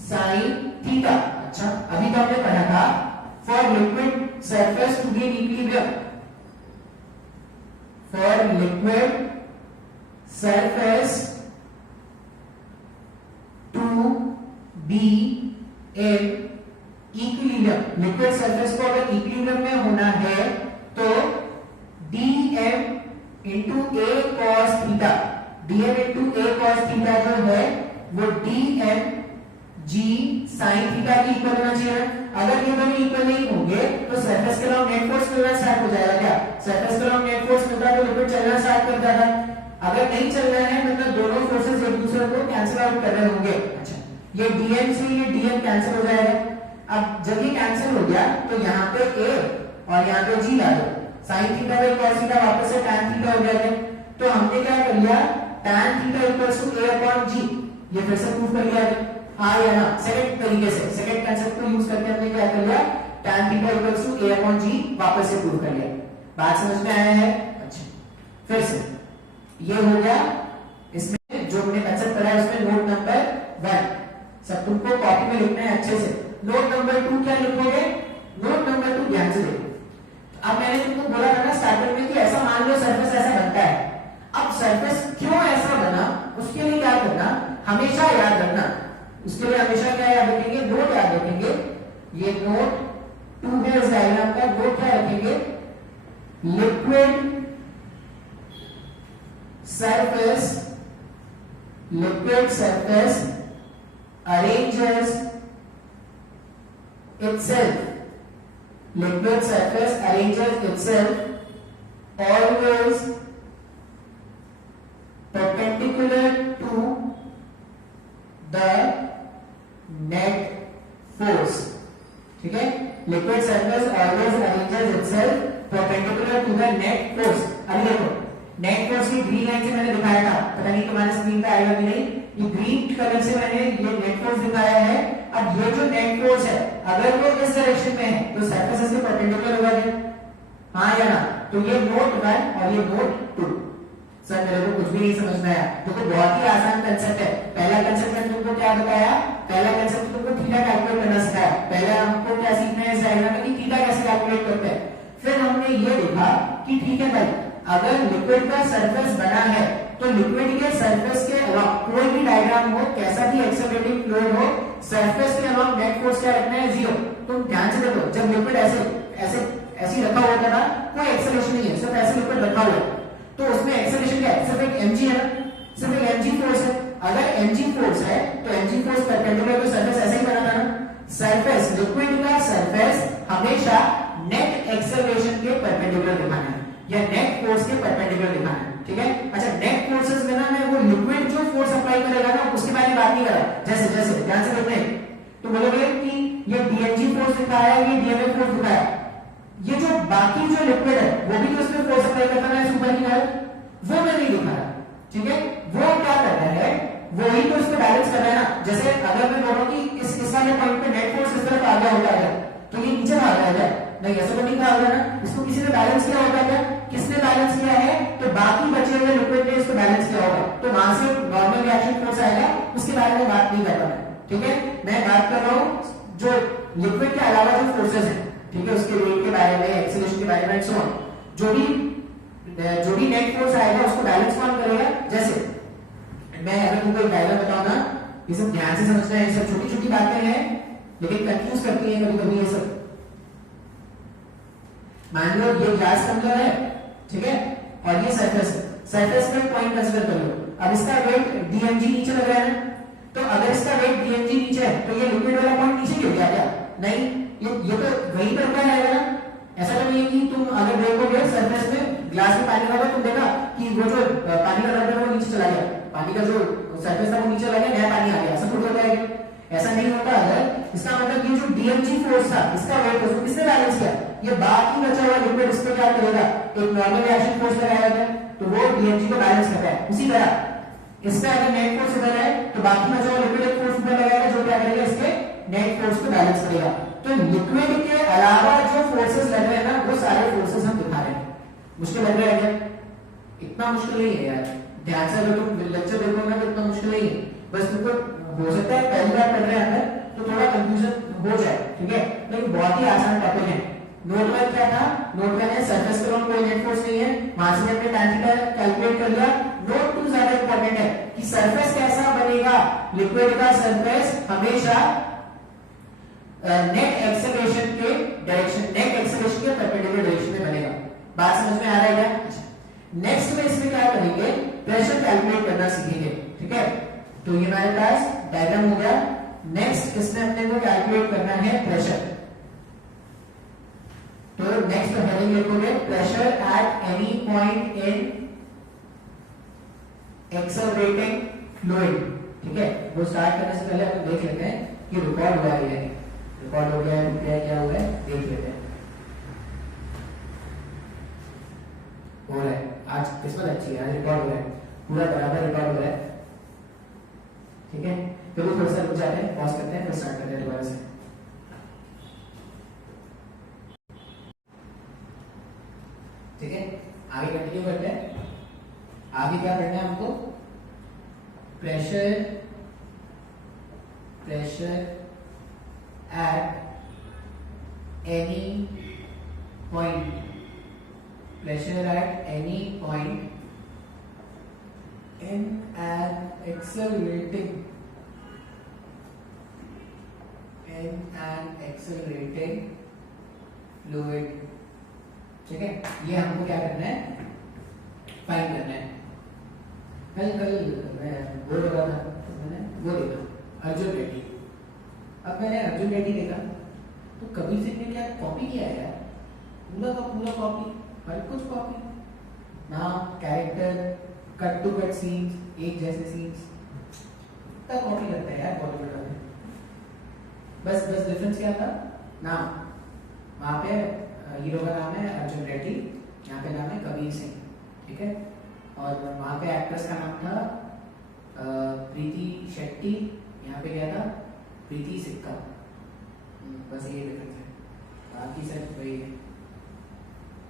sin थीटा। अच्छा अभी तो हमने पढ़ा था for liquid surface to be in equilibrium, for liquid surface to be in equilibrium, liquid surface को अगर इक्विलिब्रियम में होना है तो dm into a cos theta, dm into a cos theta जो है वो dm g sin थीटा की इक्वल होना चाहिए। अगर ये दोनों इक्वल नहीं होंगे तो सरफेस के अराउंड नेट फोर्स मिलना स्टार्ट हो जाएगा क्या? सरफेस के अराउंड नेट फोर्स मिलता है तो लिक्विड चलना स्टार्ट कर जाएगा। अगर नहीं चल रहा है मतलब दोनों फोर्सेस एक दूसरे को कैंसिल आउट कर रहे होंगे। अच्छा ये dm से ये dm कैंसिल हो जाएगा। अब जब ये कैंसिल हो गया तो यहाँ पे a और यहाँ पे g ला दो, sin theta by cos theta वापस से tan थीटा हो जाएगा। तो हमने क्या कर लिया? tan theta equals to a upon g, ये फिर से प्रूव कर लिया है। हाँ या ना? सेकंड तरीके से, सेकंड कांसेप्ट को यूज करके हमने क्या कर लिया? tan theta equals to a upon g वापस से प्रूव कर लिया। बात समझ में आया है? अच्छा फिर से ये हो गया, इसमें जो हमने कंसेप्ट करा है उसमें नोट नंबर 1 सब तुमको कॉपी में लिखना है अच्छे से। नोट नंबर 2 क्या लिखोगे? नोट नंबर 2 ध्यान से देखो। अब मैंने तुमको बोला था ना स्टार्टिंग में कि ऐसा मान लो सरफेस ऐसा बनता है। अब सरफेस क्यों ऐसा बना उसके लिए क्या करना? हमेशा याद रखना, उसके लिए हमेशा क्या याद रखेंगे? नोट याद रखेंगे। ये नोट 2 है इस डायग्राम का। नोट क्या रखेंगे? Liquid surface arranges itself, liquid surface arranges itself always perpendicular to the net force। ठीक है, liquid surface always arranges itself perpendicular to the net force। अभी देखो नेट फोर्स की ग्रीन लाइन से मैंने दिखाया था, पता नहीं तुम्हारे स्क्रीन पे आएगा कि नहीं। ये ग्रीन कलर से मैंने ये नेट फोर्स दिखाया है। अब ये जो नेट फोर्स है अगर वो इस डायरेक्शन में है तो सरफेस इसके परपेंडिकुलर होगा क्या? हाँ या ना? तो ये नोट 1 और ये नोट 2। सर मेरे को कुछ भी नहीं समझ में आया। देखो बहुत ही आसान कंसेप्ट है। पहला कंसेप्ट मैंने तुमको क्या बताया? पहला कंसेप्ट तुमको थीटा कैलकुलेट करना सिखाया। पहले हमको क्या सीखना है इस डायग्राम में कि थीटा कैसे कैलकुलेट करते हैं। फिर हमने ये देखा कि ठीक है भाई अगर लिक्विड का सरफेस बना है तो लिक्विड के सरफेस के अलावा कोई भी डायग्राम हो, कैसा भी एक्सेलरेटिंग फ्लूइड हो, सरफेस के अलावा नेट फोर्स क्या रखना है? 0। तुम ध्यान से देखो जब लिक्विड ऐसे रखा हुआ था ना, कोई एक्सेलरेशन नहीं है, सिर्फ ऐसे लिक्विड रखा हुआ है तो उसमें एक्सेलरेशन क्या है? सिर्फ एक mg है ना, सिर्फ एक mg फोर्स है। अगर mg फोर्स है तो mg force perpendicular to surface ऐसे ही बना था ना, सरफेस लिक्विड का सरफेस हमेशा नेट एक्सेलरेशन के परपेंडिकुलर दिखाना है या नेट फोर्स के परपेंडिकुलर दिखाना है, ठीक है। अच्छा, नेट फोर्सेस में ना मैं वो लिक्विड जो फोर्स अप्लाई करेगा ना उसके बारे में बात नहीं कर रहा। जैसे जैसे ध्यान से देखते हैं तो बोलोगे कि ये dmg फोर्स दिखाया है, ये dma फोर्स दिखाया है, ये जो बाकी जो लिक्विड है वो भी तो इसमें फोर्स अप्लाई करता है ऊपर की तरफ, वो मैं नहीं दिखा रहा, ठीक है। वो क्या कर रहा है, वो ही तो इसको बैलेंस कर रहा है ना। जैसे अगर मैं बोलूं कि इस वाले पॉइंट पे नेट फोर्स इस तरफ आ गया होता है तो ये नीचे भाग जाएगा नहीं, ऐसा तो नहीं कहा होगा ना, इसको किसी ने बैलेंस किया होगा क्या, किसने बैलेंस किया है, तो बाकी बचे हुए लिक्विड ने इसको बैलेंस किया होगा, तो वहां से नॉर्मल रिएक्शन फोर्स आएगा, उसके बारे में बात नहीं कर रहा मैं, ठीक है। मैं बात कर रहा हूं जो लिक्विड के अलावा जो फोर्सेस हैं, ठीक है, उसके वेट के बारे में, एक्सीलरेशन के बारे में, सो ऑन, जो भी नेट फोर्स आएगा उसको बैलेंस कौन करेगा। जैसे मैं अगर तुमको एक डायग्राम बताऊं ना, ये सब ध्यान से समझना है, ये सब छोटी छोटी बातें हैं लेकिन कंफ्यूज करती हैं कभी कभी ये सब। मान लो ये ग्लास टम्बलर है, ठीक है, और ये सरफेस है, सरफेस पे पॉइंट कंसीडर कर लो। अब इसका वेट dmg नीचे लग रहा है ना, तो अगर इसका वेट dmg नीचे है तो ये लिक्विड वाला पॉइंट नीचे गिर गया क्या, नहीं, ये तो वहीं पर रुका रहेगा ना। ऐसा तो नहीं है कि तुम अगर देखोगे सरफेस में ग्लास में पानी लगा तुम देखा कि वो जो पानी का रबर है वो नीचे चला गया, पानी का जो सरफेस था वो नीचे लगा, नया पानी आ गया, ऐसा थोड़ा हो जाएगा, ऐसा नहीं होता। अगर इसका मतलब ये जो dmg फोर्स था इसका वेट उसको किसने बैलेंस किया, ये बाकी बचा हुआ लिक्विड इस पे क्या करेगा, एक नॉर्मल रिएक्शन फोर्स लगाया जाए तो वो dmg को बैलेंस करता है। उसी तरह इसमें अगर नेट फोर्स इधर है तो बाकी बचा हुआ लिक्विड एक फोर्स ऊपर लगाएगा जो क्या करेगा, इसके नेट फोर्स को बैलेंस करेगा। तो लिक्विड के अलावा जो फोर्सेस लग रहे हैं ना वो सारे फोर्सेस हम दिखा रहे हैं। मुश्किल लग रहा है क्या, इतना मुश्किल नहीं है यार, ध्यान से अगर तुम लेक्चर देखोगे ना तो इतना मुश्किल नहीं है, बस तुमको हो सकता है पहली बार पढ़ रहे हैं तो थोड़ा कंफ्यूजन हो जाए, ठीक है, लेकिन बहुत ही आसान टॉपिक है। नोट वन क्या था, नोट वन है सरफेस पे कोई नेट फोर्स नहीं है, वहां से हमने tan थीटा कैलकुलेट कर लिया। नोट टू ज्यादा इंपॉर्टेंट है कि सरफेस कैसा बनेगा, लिक्विड का सरफेस हमेशा नेट एक्सेलरेशन के डायरेक्शन, नेट एक्सेलरेशन के परपेंडिकुलर डायरेक्शन में बनेगा। बात समझ में आ रहा है क्या। नेक्स्ट में इसमें क्या करेंगे, प्रेशर कैलकुलेट करना सीखेंगे, ठीक है। तो ये हमारे पास डायग्राम हो गया। नेक्स्ट इसमें अपने को कैलकुलेट करना है प्रेशर, तो नेक्स्ट हेडिंग लिखोगे pressure at any point in accelerating fluid, ठीक है। वो स्टार्ट करने से पहले हम देख लेते हैं कि रिकॉर्ड हुआ है, रिकॉर्ड हो गया है, क्या हुआ है देख लेते हैं। हो रहा है, आज किस्मत अच्छी है, आज रिकॉर्ड हो रहा है, पूरा बराबर रिकॉर्ड हो रहा है, ठीक है। तो भी थोड़ा सा रुक जाते हैं, पॉज करते हैं, फिर स्टार्ट करते हैं दोबारा से। ठीक है, आगे कंटिन्यू करते हैं। आगे क्या करना है हमको, pressure at any point, pressure at any point in an accelerating fluid, ठीक है। ये हमको क्या करना है, फाइंड करना है। कल मैं बोल रहा था, मैंने वो देखा अर्जुन रेड्डी। अब मैंने अर्जुन रेड्डी देखा तो कबीर सिंह ने क्या कॉपी किया है यार, पूरा का पूरा कॉपी, हर कुछ कॉपी, नाम, character, cut to cut scenes, एक जैसे सीन्स, इतना कॉपी करता है यार बॉलीवुड वाले। बस डिफरेंस क्या था, नाम, वहां पे हीरो का नाम है अर्जुन रेड्डी, यहाँ पे नाम है कबीर सिंह, ठीक है। और वहां पे एक्ट्रेस का नाम था प्रीति शेट्टी, यहाँ पे क्या था प्रीति सिक्का, बस ये डिफरेंस है, बाकी सब वही है।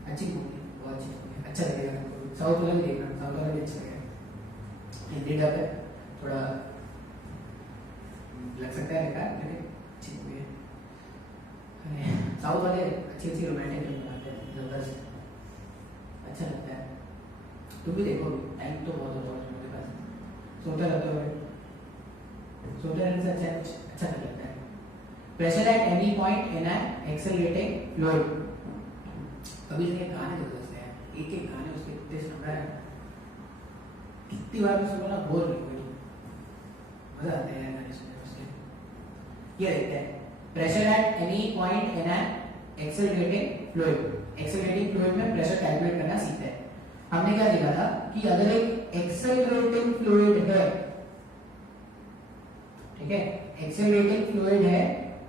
अच्छी मूवी, बहुत अच्छी मूवी, अच्छा लगेगा तुमको। साउथ वाला भी देखना, साउथ वाला भी अच्छा लगेगा। हिंदी डब है, थोड़ा लग सकता है बेकार, लेकिन अच्छी मूवी है। साउथ वाले अच्छी अच्छी रोमांटिक फिल्म बनाते हैं, जबरदस्त, अच्छा लगता है। तुम भी देखो, टाइम तो बहुत होता है मेरे पास, सोता रहते हो, सोते रहने से अच्छा नहीं लगता है। Pressure at any point in an accelerating fluid, अभी से गाने जबरदस्त हैं, एक गाने उसके इतने सुंदर है, कितनी बार मैं सुना ना, बोर नहीं हुई। मजा आता है यार ये देखते हैं pressure at any point in an accelerating fluid में प्रेशर कैलकुलेट करना सीखते हैं। हमने क्या देखा था कि अगर एक एक्सेलरेटिंग फ्लूइड है, ठीक है, एक्सेलरेटिंग फ्लूइड है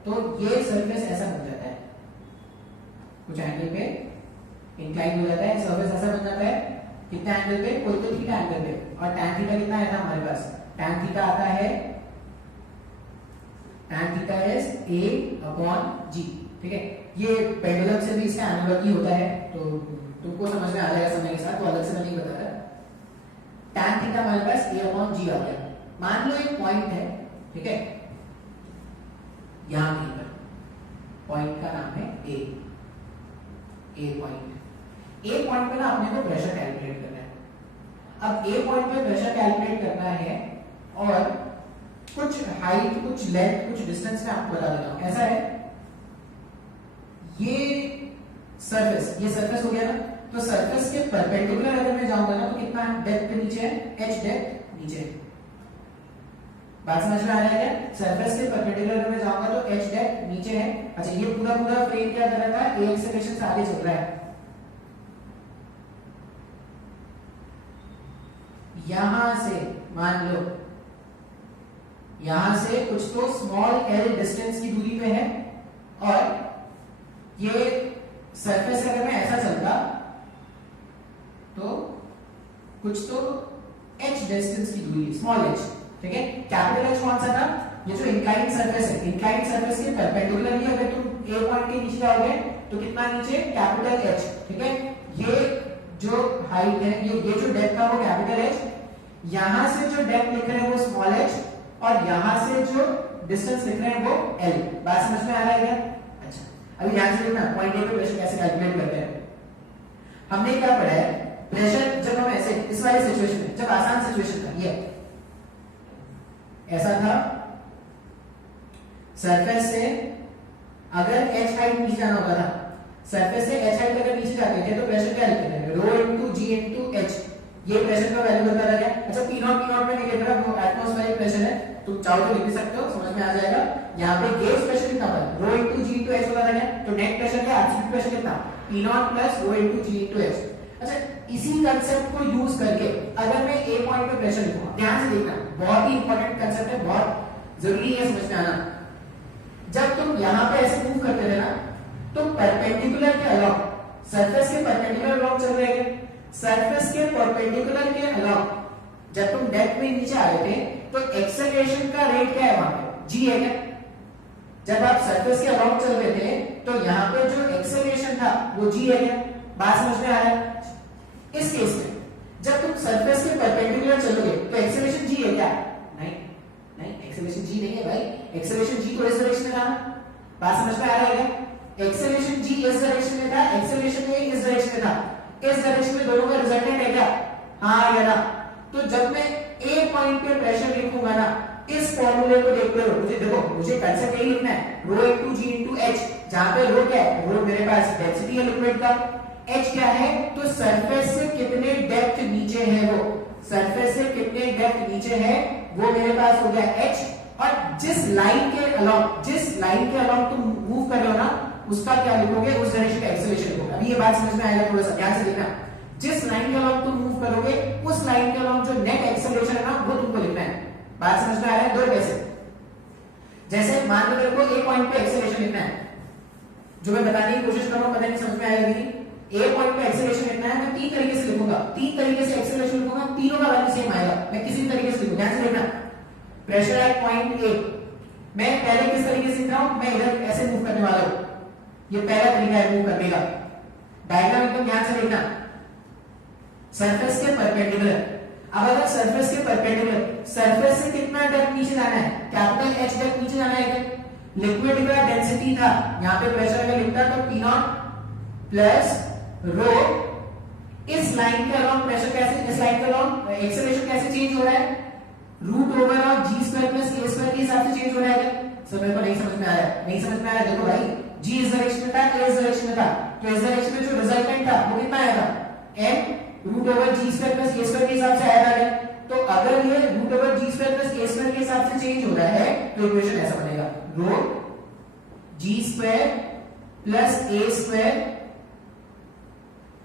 तो ये सरफेस ऐसा बन जाता है, कुछ एंगल पे इंक्लाइन हो जाता है, सरफेस ऐसा बन जाता है, कितना एंगल पे, कोई तो थीटा एंगल पे, और tan थीटा कितना है था हमारे पास, tan थीटा आता है, tan theta is a upon g, ठीक है। ये पेंडुलम से भी इसका एनालॉजी होता है, तो तुमको समझ में आ जाएगा समय के साथ, तो अलग से मैं नहीं बता रहा। tan थीटा हमारे पास a अपॉन g आ गया। मान लो एक पॉइंट है, ठीक है, यहां कहीं पर पॉइंट का नाम है a पॉइंट। ए पॉइंट पे ना अपने को प्रेशर कैलकुलेट करना है। अब ए पॉइंट पे प्रेशर कैलकुलेट करना है और कुछ हाइट, कुछ लेंथ, कुछ डिस्टेंस में आपको बता देता हूं। ऐसा है, ये सरफेस हो गया ना, तो सरफेस के परपेंडिकुलर अगर मैं जाऊंगा ना तो कितना डेप्थ नीचे है, h डेप्थ नीचे है। बात समझ में आ रहा है क्या? सरफेस के परपेंडिकुलर अगर मैं जाऊंगा तो h डेप्थ नीचे है। अच्छा, ये पूरा फ्रेम क्या कर रहा था, a एक्सेलरेशन से आगे चल रहा है। यहां से मान लो, यहां से कुछ तो स्मॉल l डिस्टेंस की दूरी पे है, और ये सरफेस अगर मैं ऐसा चलता तो कुछ तो h डिस्टेंस की दूरी, स्मॉल h, ठीक है। कैपिटल H कौन सा था, ये जो इंक्लाइंड सरफेस है, इंक्लाइंड सरफेस के परपेंडिकुलरली अगर तुम a पॉइंट के नीचे जाओगे तो कितना नीचे, कैपिटल H, ठीक है। ये जो हाइट है, ये जो डेप्थ था वो कैपिटल H, यहां से जो डेप्थ लिख रहे हैं वो स्मॉल h, और यहां से जो डिस्टेंस लिख रहे हैं वो l। बात समझ में आ रहा है क्या? अच्छा, अभी ध्यान से देखना पॉइंट ए पे प्रेशर कैसे कैलकुलेट करते हैं। हमने क्या पढ़ा है, प्रेशर जब हम ऐसे इस वाली सिचुएशन में, जब आसान सिचुएशन था, ये ऐसा था, सरफेस से अगर h हाइट नीचे जाना होता था, सरफेस से h हाइट अगर नीचे जाते थे तो प्रेशर क्या लिखते थे, रो इनटू g इनटू h, ये प्रेशर का वैल्यू बता रहा है। अच्छा, P0 में नहीं लिख रहा, वो एटमॉस्फेरिक प्रेशर है, तुम चाहो तो लिख भी सकते हो, समझ में आ जाएगा। यहाँ पे गेज प्रेशर कितना था, रो इनटू g इनटू h बता रहा है, तो नेट प्रेशर क्या, एब्सोल्यूट प्रेशर कितना, P0 plus rho into g into h। अच्छा, इसी कंसेप्ट को यूज करके अगर मैं ए पॉइंट पे प्रेशर लिखूंगा, ध्यान से देखना, बहुत ही इंपॉर्टेंट कंसेप्ट है, बहुत जरूरी है समझ में आना। जब तुम यहाँ पे ऐसे मूव करते थे ना, तो परपेंडिकुलर के अलावा, सरफेस के परपेंडिकुलर अलाउ चल रहे हैं, सरफेस के परपेंडिकुलर के अलावा जब तुम डेप्थ में नीचे आ रहे थे तो एक्सेलरेशन का रेट क्या है, वहां पे g है क्या? जब आप सरफेस के अलाउ चल रहे थे तो यहाँ पे जो एक्सेलरेशन था वो g है क्या? बात समझ में आ रहा है? इस केस में जब तुम सरफेस के परपेंडिकुलर चलोगे तो एक्सेलरेशन g है क्या? नहीं, एक्सेलरेशन g नहीं है भाई, एक्सेलरेशन g तो इस डायरेक्शन में था। बात समझ में आ रहा है क्या? एक्सेलरेशन g इस डायरेक्शन में था, एक्सेलरेशन a इस डायरेक्शन में था, इस डायरेक्शन में दोनों का रिजल्टेंट है क्या? हाँ या ना? तो जब मैं ए पॉइंट पे प्रेशर लिखूंगा ना, इस फॉर्मूले को देखते हो, मुझे देखो, मुझे कंसेप्ट यही लिखना है, रो इनटू जी इनटू एच, जहां पे रो क्या है, रो मेरे पास डेंसिटी है लिक्विड का, एच क्या है, तो सरफेस से कितने डेप्थ नीचे है, वो सरफेस से कितने डेप्थ नीचे है वो मेरे पास हो गया एच, और जिस लाइन के अलाउंग तुम मूव कर रहे हो ना, उसका क्या लिखोगे, उस डायरेक्शन का एक्सेलरेशन लिखोगे। अभी ये बात समझ में आएगा, थोड़ा सा ध्यान से देखना, जिस लाइन के अलाउंग तुम मूव करोगे उस लाइन के अलाउंग जो नेट एक्सेलरेशन है ना वो तुमको लिखना है। बात समझ में आ रहा है? दो कैसे, जैसे मान लो मेरे को ए पॉइंट पे एक्सेलरेशन लिखना है, जो मैं बताने की कोशिश कर रहा हूं, पता नहीं समझ में आएगा कि नहीं। ए पॉइंट पे एक्सेलरेशन लिखना है, मैं तीन तरीके से लिखूंगा, तीन तरीके से एक्सेलरेशन लिखूंगा, तीनों का वैल्यू सेम आएगा, मैं किसी भी तरीके से लिखूंगा। ध्यान से देखना, प्रेशर एट पॉइंट ए, मैं पहले किस तरीके से लिख रहा हूं, मैं इधर ऐसे मूव करने वाला हूं, ये पहला तरीका है मूव करने का। डायग्राम एकदम ध्यान से देखना, सरफेस के परपेंडिकुलर, अब अगर सरफेस के परपेंडिकुलर, सरफेस से कितना डेप्थ नीचे जाना है, कैपिटल एच डेप्थ नीचे जाना है, लिक्विड का डेंसिटी था, यहां पे प्रेशर अगर लिखता तो P0 प्लस रो, इस लाइन के अलाउंग प्रेशर कैसे, इस लाइन के अलाउंग एक्सेलरेशन कैसे चेंज हो रहा है, root over of G square plus A square के हिसाब से चेंज हो रहा है क्या? सब मेरे को नहीं समझ में आ रहा है, नहीं समझ में आ रहा है, देखो भाई, जी इस डायरेक्शन में था, ए इस डायरेक्शन में था, तो इस डायरेक्शन में जो रिजल्टेंट था वो कितना आया था, m root over ji square plus A square के हिसाब से आया था। तो अगर ये root over ji square plus A square के हिसाब से चेंज हो रहा है तो इक्वेशन ऐसा बनेगा, रो जी square plus A square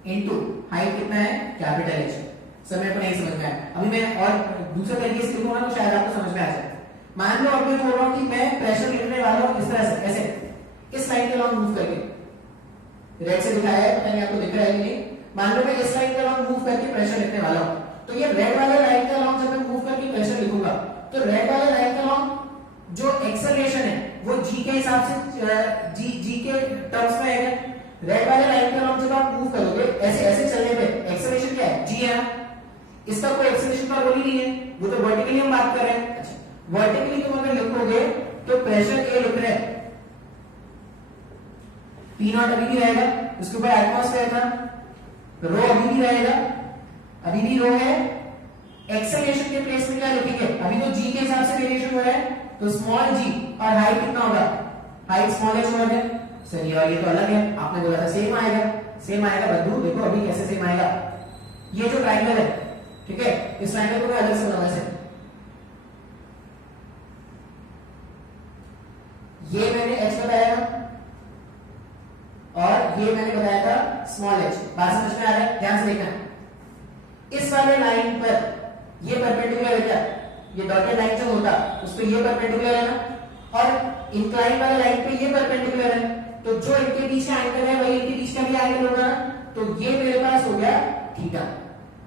into height कितना है कैपिटल एच। सर मेरे को नहीं समझ में आया, अभी मैं और दूसरे तरीके से लिखूंगा तो शायद आपको समझ में आ जाए। मान लो अब मैं बोल रहा हूं कि मैं प्रेशर लिखने वाला हूं इस तरह से, ऐसे इस लाइन के अलॉन्ग मूव करके, रेड से दिखाया है, पता नहीं आपको दिख रहा है कि नहीं। मान लो मैं इस लाइन के अलॉन्ग मूव करके प्रेशर लिखने वाला हूं, तो ये रेड वाले लाइन के अलॉन्ग जब मैं मूव करके प्रेशर लिखूंगा तो रेड वाले लाइन के अलॉन्ग जो एक्सेलरेशन है वो जी के हिसाब से जी के टर्म्स में आएगा। रेड वाले लाइन के अलॉन्ग जब आप मूव करोगे ऐसे ऐसे चलने पे एक्सेलरेशन क्या है, जी है, इसका कोई एक्सेलरेशन का रोल ही नहीं है, वो तो वर्टिकली हम बात कर रहे हैं। अच्छा, वर्टिकली तुम अगर लिखोगे तो प्रेशर ए लिख रहे हैं, पी नॉट अभी भी रहेगा, उसके ऊपर एटमॉस्फेयर था, रो अभी भी रहेगा, अभी भी रो है। एक्सेलरेशन के प्लेस में क्या लिखेंगे, अभी तो जी के हिसाब से वेरिएशन हो रहा है तो स्मॉल जी, और हाइट कितना होगा, हाइट स्मॉल एच होगा। सही, और ये तो अलग है, आपने बोला था सेम आएगा, सेम आएगा बंधु, देखो अभी कैसे सेम आएगा। ये जो ट्राइंगल है, ठीक है, इस ट्राइंगल को मैं अलग से बनाऊंगा से, ये मैंने एच बताया था और ये मैंने बताया था स्मॉल एच। बात समझ में आ रहा है, ध्यान से देखना। इस वाले लाइन पर ये परपेंडिकुलर है क्या, ये डॉटेड लाइन जो होता उस पे ये परपेंडिकुलर है ना, और इंक्लाइन वाले लाइन पे ये परपेंडिकुलर है, तो जो इनके बीच का एंगल है वही इनके बीच का भी एंगल होगा। तो ये मेरे पास हो गया थीटा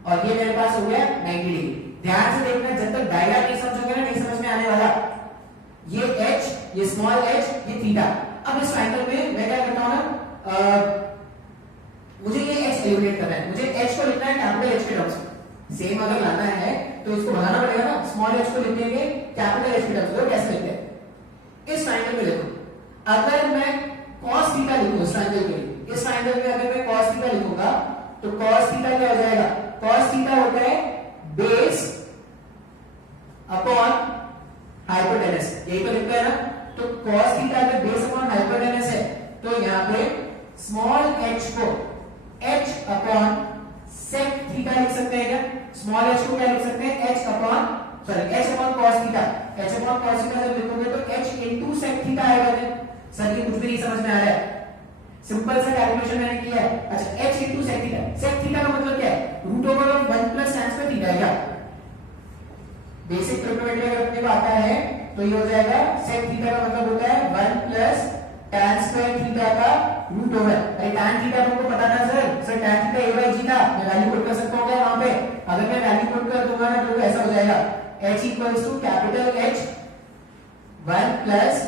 और ये मेरे पास हो गया 90 डिग्री। ध्यान से देखना, जब तक डायग्राम नहीं समझोगे ना नहीं समझ में आने वाला। ये h, ये स्मॉल h, ये थीटा। अब इस ट्रायंगल में मैं क्या करता हूं ना, मुझे ये h एलिमिनेट करना है, मुझे h को लिखना है कैपिटल H के टर्म्स में। सेम अगर लाना है तो इसको बनाना पड़ेगा ना, स्मॉल h को लिखेंगे कैपिटल H के टर्म्स में। कैसे लिखते हैं, इस ट्रायंगल में देखो, अगर मैं cos थीटा लिखूं इस ट्रायंगल के लिए, इस ट्रायंगल में अगर मैं cos थीटा लिखूंगा तो cos थीटा क्या हो जाएगा, cos थीटा होता है बेस अपॉन हाइपोटेनस, यही तो लिखते हैं ना। तो cos थीटा अगर बेस अपॉन हाइपोटेनस है तो यहाँ पे स्मॉल h को h अपॉन sec थीटा लिख सकते हैं क्या, स्मॉल h को क्या लिख सकते हैं, h upon h upon cos theta. h upon cos theta जब लिखोगे तो h इनटू sec थीटा आएगा। सर ये कुछ भी नहीं समझ में आ रहा है, सिंपल सा कैलकुलेशन मैंने किया है। अच्छा, h into sec theta, sec theta का मतलब क्या है, root over of 1 plus tan square theta है क्या। बेसिक ट्रिग्नोमेट्री अगर अपने को आता है तो ये हो जाएगा sec थीटा का मतलब होता है 1 प्लस tan स्क्वायर थीटा का रूट ओवर। अरे tan थीटा तुमको पता था sir tan theta a by g था, मैं वैल्यू पुट कर सकता हूं क्या वहां पे, अगर मैं वैल्यू पुट कर दूंगा ना तो ऐसा हो जाएगा h equals to capital H 1 plus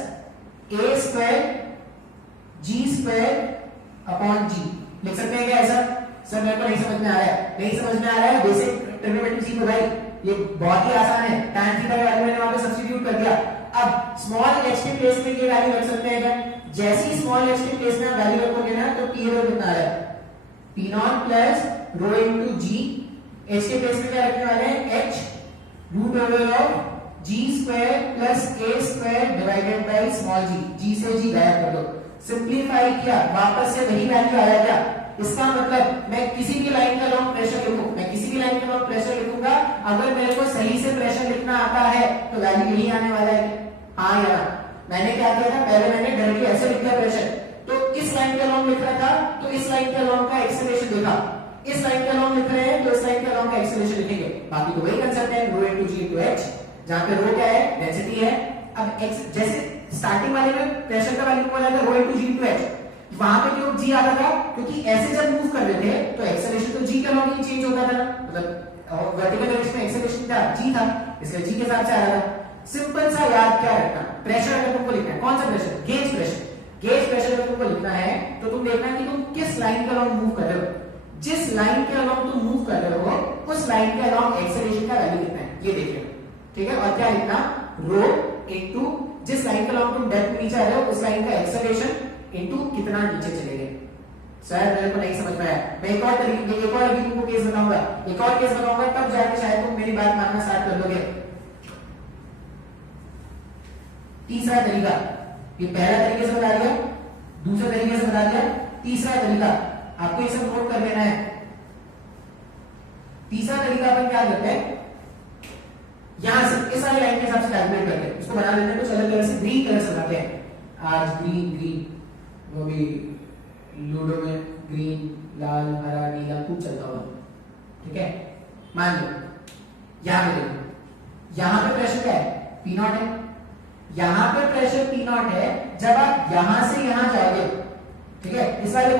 a square g square upon g। लिख सकते हैं क्या ऐसा। सर मेरे को नहीं समझ में आ रहा है, नहीं समझ में आ रहा है, बेसिक ट्रिग्नोमेट्री सीखो भाई, ये बहुत ही आसान है। tan थीटा का वैल्यू मैंने वहां पे सब्स्टिट्यूट कर दिया। अब स्मॉल h के प्लेस में ये वैल्यू रख सकते हैं क्या, जैसे ही स्मॉल h के प्लेस में आप वैल्यू रखोगे ना तो p रो कितना आ रहा है, p nought plus rho into g। h के प्लेस में क्या रखने वाले हैं, h root over of g square plus a square divided by small g। g से g गायब कर दो, सिंपलीफाई किया, वापस से वही वैल्यू आया क्या। इसका मतलब मैं किसी भी लाइन का लॉन्ग प्रेशर लिखूं, मैं किसी भी लाइन का लॉन्ग प्रेशर लिखूंगा, अगर मेरे को सही से प्रेशर लिखना आता है तो वैल्यू यही आने वाला है। हाँ या ना। मैंने क्या किया था, पहले मैंने डायरेक्टली ऐसे लिख दिया प्रेशर, तो इस लाइन का लॉन्ग लिख रहा था तो इस लाइन का लॉन्ग का एक्सेलरेशन लिखा, इस लाइन का लॉन्ग लिख रहे हैं तो इस लाइन का लॉन्ग का एक्सेलरेशन लिखेंगे। बाकी तो वही कंसेप्ट है, रो इनटू जी इनटू h, जहां पे रो क्या है, डेंसिटी है। अब x जैसे स्टार्टिंग वाले में प्रेशर का वैल्यू बोला था रो इनटू जी इनटू h, वहां पे क्यों g आता था, क्योंकि ऐसे जब मूव कर रहे थे तो एक्सेलरेशन तो g का लॉन्ग ही चेंज होता था ना, मतलब वर्टिकल डायरेक्शन में एक्सेलरेशन क्या g था, इसलिए g के हिसाब से आ रहा था। सिंपल सा याद क्या रखना, प्रेशर अगर तुमको लिखना है, कौन सा pressure, gauge pressure. Gauge pressure अगर तुमको लिखना है तो तुम देखना कि तुम किस लाइन के अलॉन्ग मूव कर रहे हो, जिस लाइन के अलॉन्ग तुम मूव कर रहे हो उस लाइन के अलॉन्ग एक्सेलरेशन का वैल्यू कितना है ये देख लेना, ठीक है। और क्या लिखना, रो इनटू जिस लाइन के अलॉन्ग तुम डेप्थ में नीचे आ रहे हो उस लाइन का एक्सेलरेशन इनटू कितना नीचे चले गए। शायद मेरे को नहीं समझ में आया, मैं एक और तरीके, एक और अभी तुमको केस बताऊंगा, एक और केस बताऊंगा, तब जाके शायद तुम मेरी बात मानना स्टार्ट कर दोगे। तीसरा तरीका, ये पहला तरीके से बता दिया, दूसरे तरीके से बता दिया, तीसरा तरीका आपको ये सब नोट कर लेना है। तीसरा तरीका अपन क्या करते हैं, यहां से इस वाली लाइन के हिसाब से कैलकुलेट करते हैं, इसको बना देते हैं कुछ अलग कलर से, ग्रीन कलर से बनाते हैं आज, ग्रीन वो भी लूडो में ग्रीन लाल हरा नीला खूब चलता हुआ, ठीक है। मान लो यहां पे देखो, यहां पे प्रेशर क्या है, पी नॉट है, यहां पे प्रेशर पी नॉट है। जब आप यहां से यहां जाओगे, ठीक है, इस वाले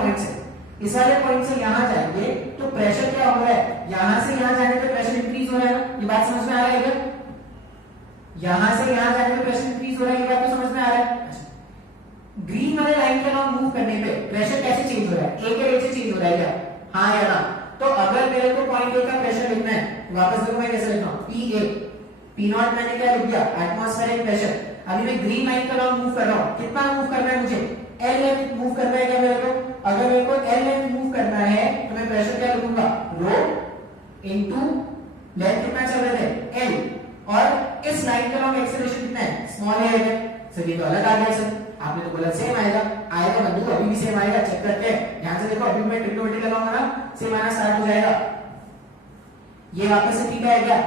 पॉइंट से यहां जाएंगे तो प्रेशर क्या हो रहा है, यहां से यहां जाने पे प्रेशर इंक्रीज हो रहा है, ये बात समझ में आ रहा है क्या? यहां से यहां जाने पे प्रेशर इंक्रीज हो रहा है, ये बात तो समझ में आ रहा है। ग्रीन वाले लाइन के अलॉन्ग मूव करने पे प्रेशर कैसे चेंज हो रहा है, ए के रेट से चेंज हो रहा है क्या, हाँ या ना? तो अगर मेरे को पॉइंट ए का प्रेशर लिखना है, वापस देखो मैं कैसे लिख रहा हूं, पी ए, पी नॉट मैंने क्या लिख दिया, एटमॉस्फेरिक प्रेशर। अभी मैं ग्रीन लाइन का अलॉन्ग मूव कर रहा हूं, कितना मूव करना है मुझे, एल लेंथ मूव करना है क्या मेरे को? अगर मेरे को एल लेंथ मूव करना है तो मैं प्रेशर क्या लिखूंगा, रो इनटू लेंथ कितना चल रहे थे, एल, और इस लाइन का अलॉन्ग एक्सेलरेशन कितना है, स्मॉल है। सर ये तो अलग आ गया सर, आपने तो बोला सेम आएगा, आएगा बंधु, अभी भी सेम आएगा, चेक करते हैं। ध्यान से देखो, अभी मैं ट्रिग्नोमेट्री लगाऊंगा ना, सेम आना स्टार्ट हो जाएगा। ये वापस से थीटा है क्या,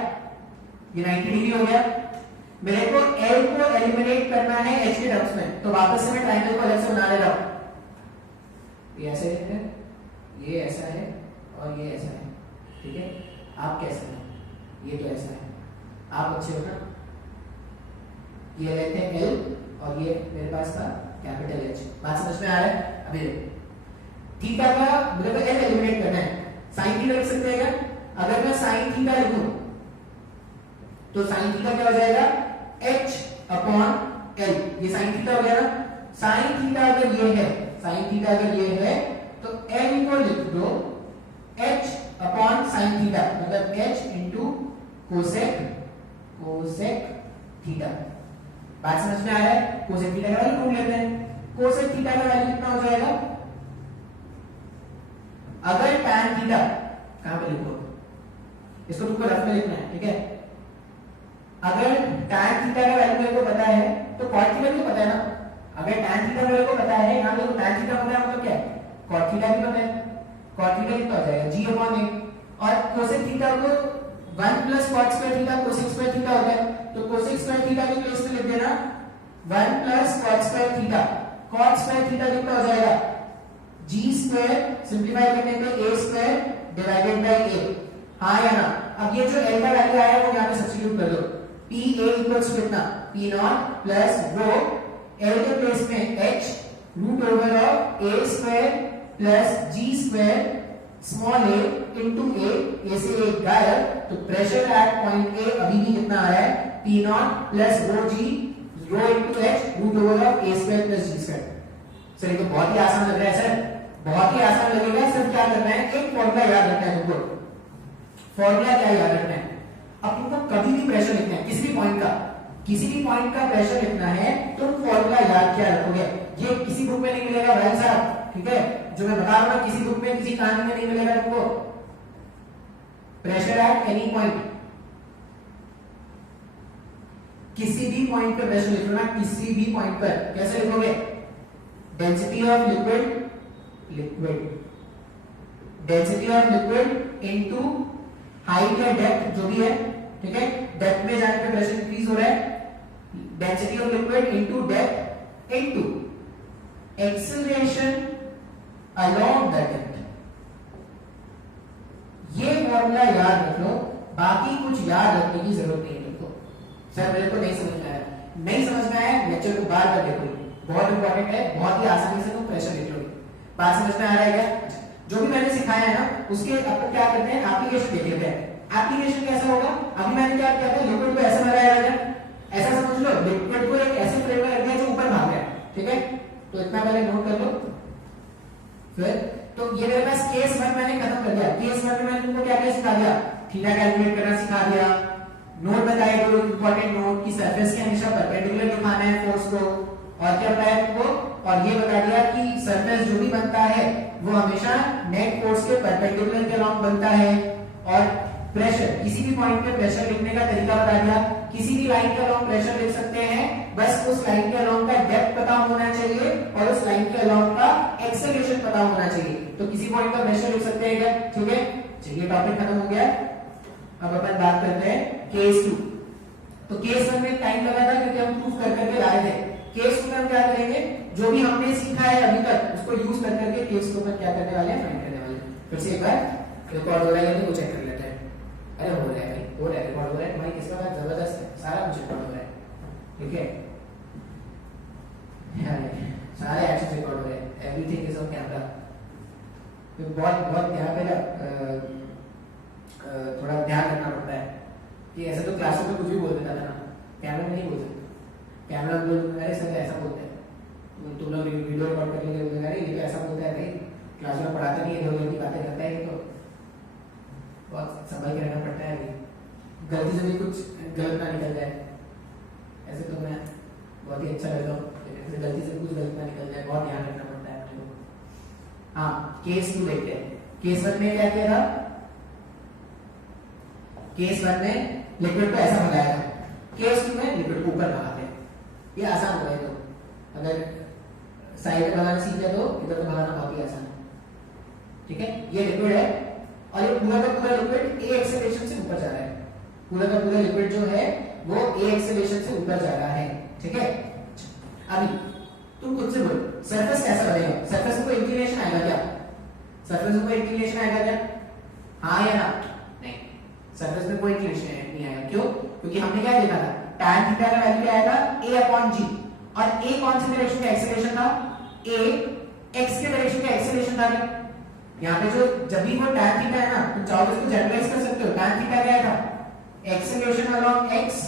ये 90 डिग्री हो गया। मेरे को L को एलिमिनेट करना है H के टर्म्स में, तो वापस से मैं ट्रायंगल को अलग से बना ले रहा हूं। ये ऐसे है, ये ऐसा है और ये ऐसा है, ठीक है। आप कैसे हैं, ये तो ऐसा है, आप अच्छे हो ना। ये लेते हैं L और ये मेरे पास था कैपिटल H, बात समझ में आ रहा है? अभी देखो थीटा का मेरे को L एलिमिनेट करना है, साइन थीटा लिख सकते हैं क्या? अगर मैं साइन थीटा लिखूं तो साइन थीटा क्या हो जाएगा, H अपॉन L, ये साइन थीटा हो गया ना। साइन थीटा अगर ये है, साइन थीटा अगर ये है तो L को लिख दो H अपॉन साइन थीटा, मतलब H इंटू कोसेक थीटा। बात समझ में आ रहा है? कोसेक थीटा का वैल्यू ढूंढ लेते हैं। कोसेक थीटा का वैल्यू कितना हो जाएगा, अगर tan थीटा, कहां पे लिखो इसको, तुमको रफ में लिखना है, ठीक है। अगर tan थीटा का वैल्यू मेरे को पता है तो cot थीटा भी पता है ना। अगर tan थीटा मेरे को पता है, यहां देखो tan थीटा पता है, मतलब क्या है, cot थीटा भी पता है। cot थीटा कितना हो जाएगा, g अपॉन a, और cosec थीटा को 1 plus cot square theta cosec square theta होता है, तो cosec स्क्वायर थीटा की प्लेस में लिख देना 1 plus cot square theta. cot square theta कितना हो जाएगा, g स्क्वायर, सिंपलीफाई करने पे a square divided bye a, हाँ या ना? अब ये जो L का वैल्यू आया है वो यहाँ पे सब्स्टिट्यूट कर दो, P A इक्वल्स टू कितना, P nought plus rho L के प्लेस में H root over of A square plus G square small a into a से a गायब, तो प्रेशर एट पॉइंट A अभी भी कितना आ रहा है, P nought plus rho G rho into H root over of A square plus G square. Sir ये तो बहुत ही आसान लग रहा है सर, बहुत ही आसान लगेगा। सर क्या करना है, एक फॉर्मूला याद रखना है तुमको। फॉर्मूला क्या याद रखना है, अब तुमको कभी भी प्रेशर लिखना है, किसी भी पॉइंट का प्रेशर लिखना है, तुम फॉर्मूला याद क्या रखोगे। ये किसी बुक में नहीं मिलेगा भाई साहब, ठीक है, जो मैं बता रहा हूं किसी बुक में किसी कहानी में नहीं मिलेगा तुमको। प्रेशर एट एनी पॉइंट, किसी भी पॉइंट पर प्रेशर लिखो ना, किसी भी पॉइंट पर कैसे लिखोगे, density of liquid density of liquid into height या डेप्थ जो भी है, ठीक है। डेप्थ में जाने पे प्रेशर इंक्रीज हो रहा है, density of liquid into depth into acceleration along the depth. ये फॉर्मूला याद रख लो, बाकी कुछ याद रखने की जरूरत नहीं है तुमको। सर मेरे को नहीं समझ में आया, नहीं समझ में आया, लेक्चर को बार बार देखो, बहुत इंपॉर्टेंट है, बहुत ही आसानी से तुम प्रेशर लिख लोगे। बात समझ में आ रहा है क्या? जो भी मैंने सिखाया है ना, उसके अपन क्या करते हैं, एप्लीकेशन देख लेते हैं। एप्लीकेशन कैसा होगा, अभी मैंने क्या किया था, लिक्विड को ऐसा लगाया था, ऐसा समझ लो, लिक्विड को एक ऐसे फ्रेम में रख दिया जो ऊपर भाग रहा है, ठीक है। तो इतना पहले नोट कर लो। फिर तो ये मेरे पास केस 1 मैंने खत्म कर दिया। केस 1 में मैंने तुमको क्या क्या सिखा दिया, थीटा कैलकुलेट करना सिखा दिया, नोट बताया दो इंपॉर्टेंट नोट की सरफेस के हमेशा परपेंडिकुलर दिखाना है फोर्स को, और क्या बताया तुमको, और ये बता दिया कि सरफेस जो भी बनता है वो हमेशा नेट फोर्स के परपेंडिकुलर के अलॉन्ग बनता है। और प्रेशर, किसी भी पॉइंट पे प्रेशर लिखने का तरीका बता दिया, किसी भी लाइन के अलॉन्ग प्रेशर लिख सकते हैं, बस उस लाइन के अलॉन्ग का डेप्थ पता होना चाहिए और उस लाइन के अलॉन्ग का एक्सेलरेशन पता होना चाहिए, तो किसी पॉइंट पर प्रेशर लिख सकते हैं क्या, ठीक है। चलिए टॉपिक खत्म हो गया। अब अपन बात करते हैं केस 2। तो केस 1 में टाइम लगा था क्योंकि हम प्रूफ कर करके लाए थे। केस 2 में हम क्या करेंगे, जो भी हमने सीखा है अभी तक उसको यूज कर करके केस 2 में क्या करने वाले हैं, फाइंड करने वाले हैं। फिर से एक बार रिकॉर्ड हो रहा है या नहीं वो चेक कर लेते हैं। अरे हो रहा है भाई, हो रहा है, रिकॉर्ड हो रहा है, तुम्हारी किसका बात जबरदस्त है, सारा कुछ रिकॉर्ड हो रहा है, ठीक है, सारे एक्शन रिकॉर्ड हो रहे हैं, एवरीथिंग इज ऑन कैमरा। तो बहुत बहुत ध्यान पे थोड़ा ध्यान रखना पड़ता है कि ऐसे तो क्लासों में कुछ भी बोल देता था ना, कैमरा में नहीं बोल सकते। कैमरा में लोग अरे सर ऐसा बोलते हैं, तुम लोग वीडियो रिकॉर्ड कर लेंगे, अरे ये तो ऐसा बोलता है भाई, क्लास में पढ़ाता नहीं है, इधर उधर की बातें करता है, ये तो बहुत संभल के रहना पड़ता है। अभी गलती से भी कुछ गलत ना निकल जाए, ऐसे तो मैं बहुत ही अच्छा रहता हूँ, गलती से कुछ गलत ना निकल जाए, बहुत ध्यान रखना पड़ता है अपने को। हाँ, केस 2 देखते हैं। केस 1 में क्या किया था, केस 1 में लिक्विड को ऐसा भगाया था, केस 2 में लिक्विड को ऊपर भगाते हैं। ये आसान हो गया, तो अगर साइड में भगाना सीख जाए तो इधर तो भगाना बहुत ही आसान है, ठीक है। ये लिक्विड है और ये पूरा का पूरा लिक्विड ए एक्सेलरेशन से ऊपर जा रहा है, पूरा का पूरा लिक्विड जो है वो ए एक्सेलरेशन से ऊपर जा रहा है, ठीक है। अभी तुम खुद से बोलो सरफेस कैसा बनेगा, सरफेस में कोई इंक्लिनेशन आएगा क्या, सरफेस में कोई इंक्लिनेशन आएगा क्या, हाँ या ना, नहीं, सरफेस में कोई इंक्लिनेशन नहीं आएगा। क्यों, क्योंकि हमने क्या देखा था, tan थीटा का वैल्यू क्या आएगा, a/g, और a कौन सी डायरेक्शन का एक्सेलरेशन था, a x के डायरेक्शन का एक्सेलरेशन था। यहाँ पे जो जब भी वो tan थीटा है ना, तुम चाहो तो इसको जनरलाइज कर सकते हो, tan थीटा क्या था, acceleration along x,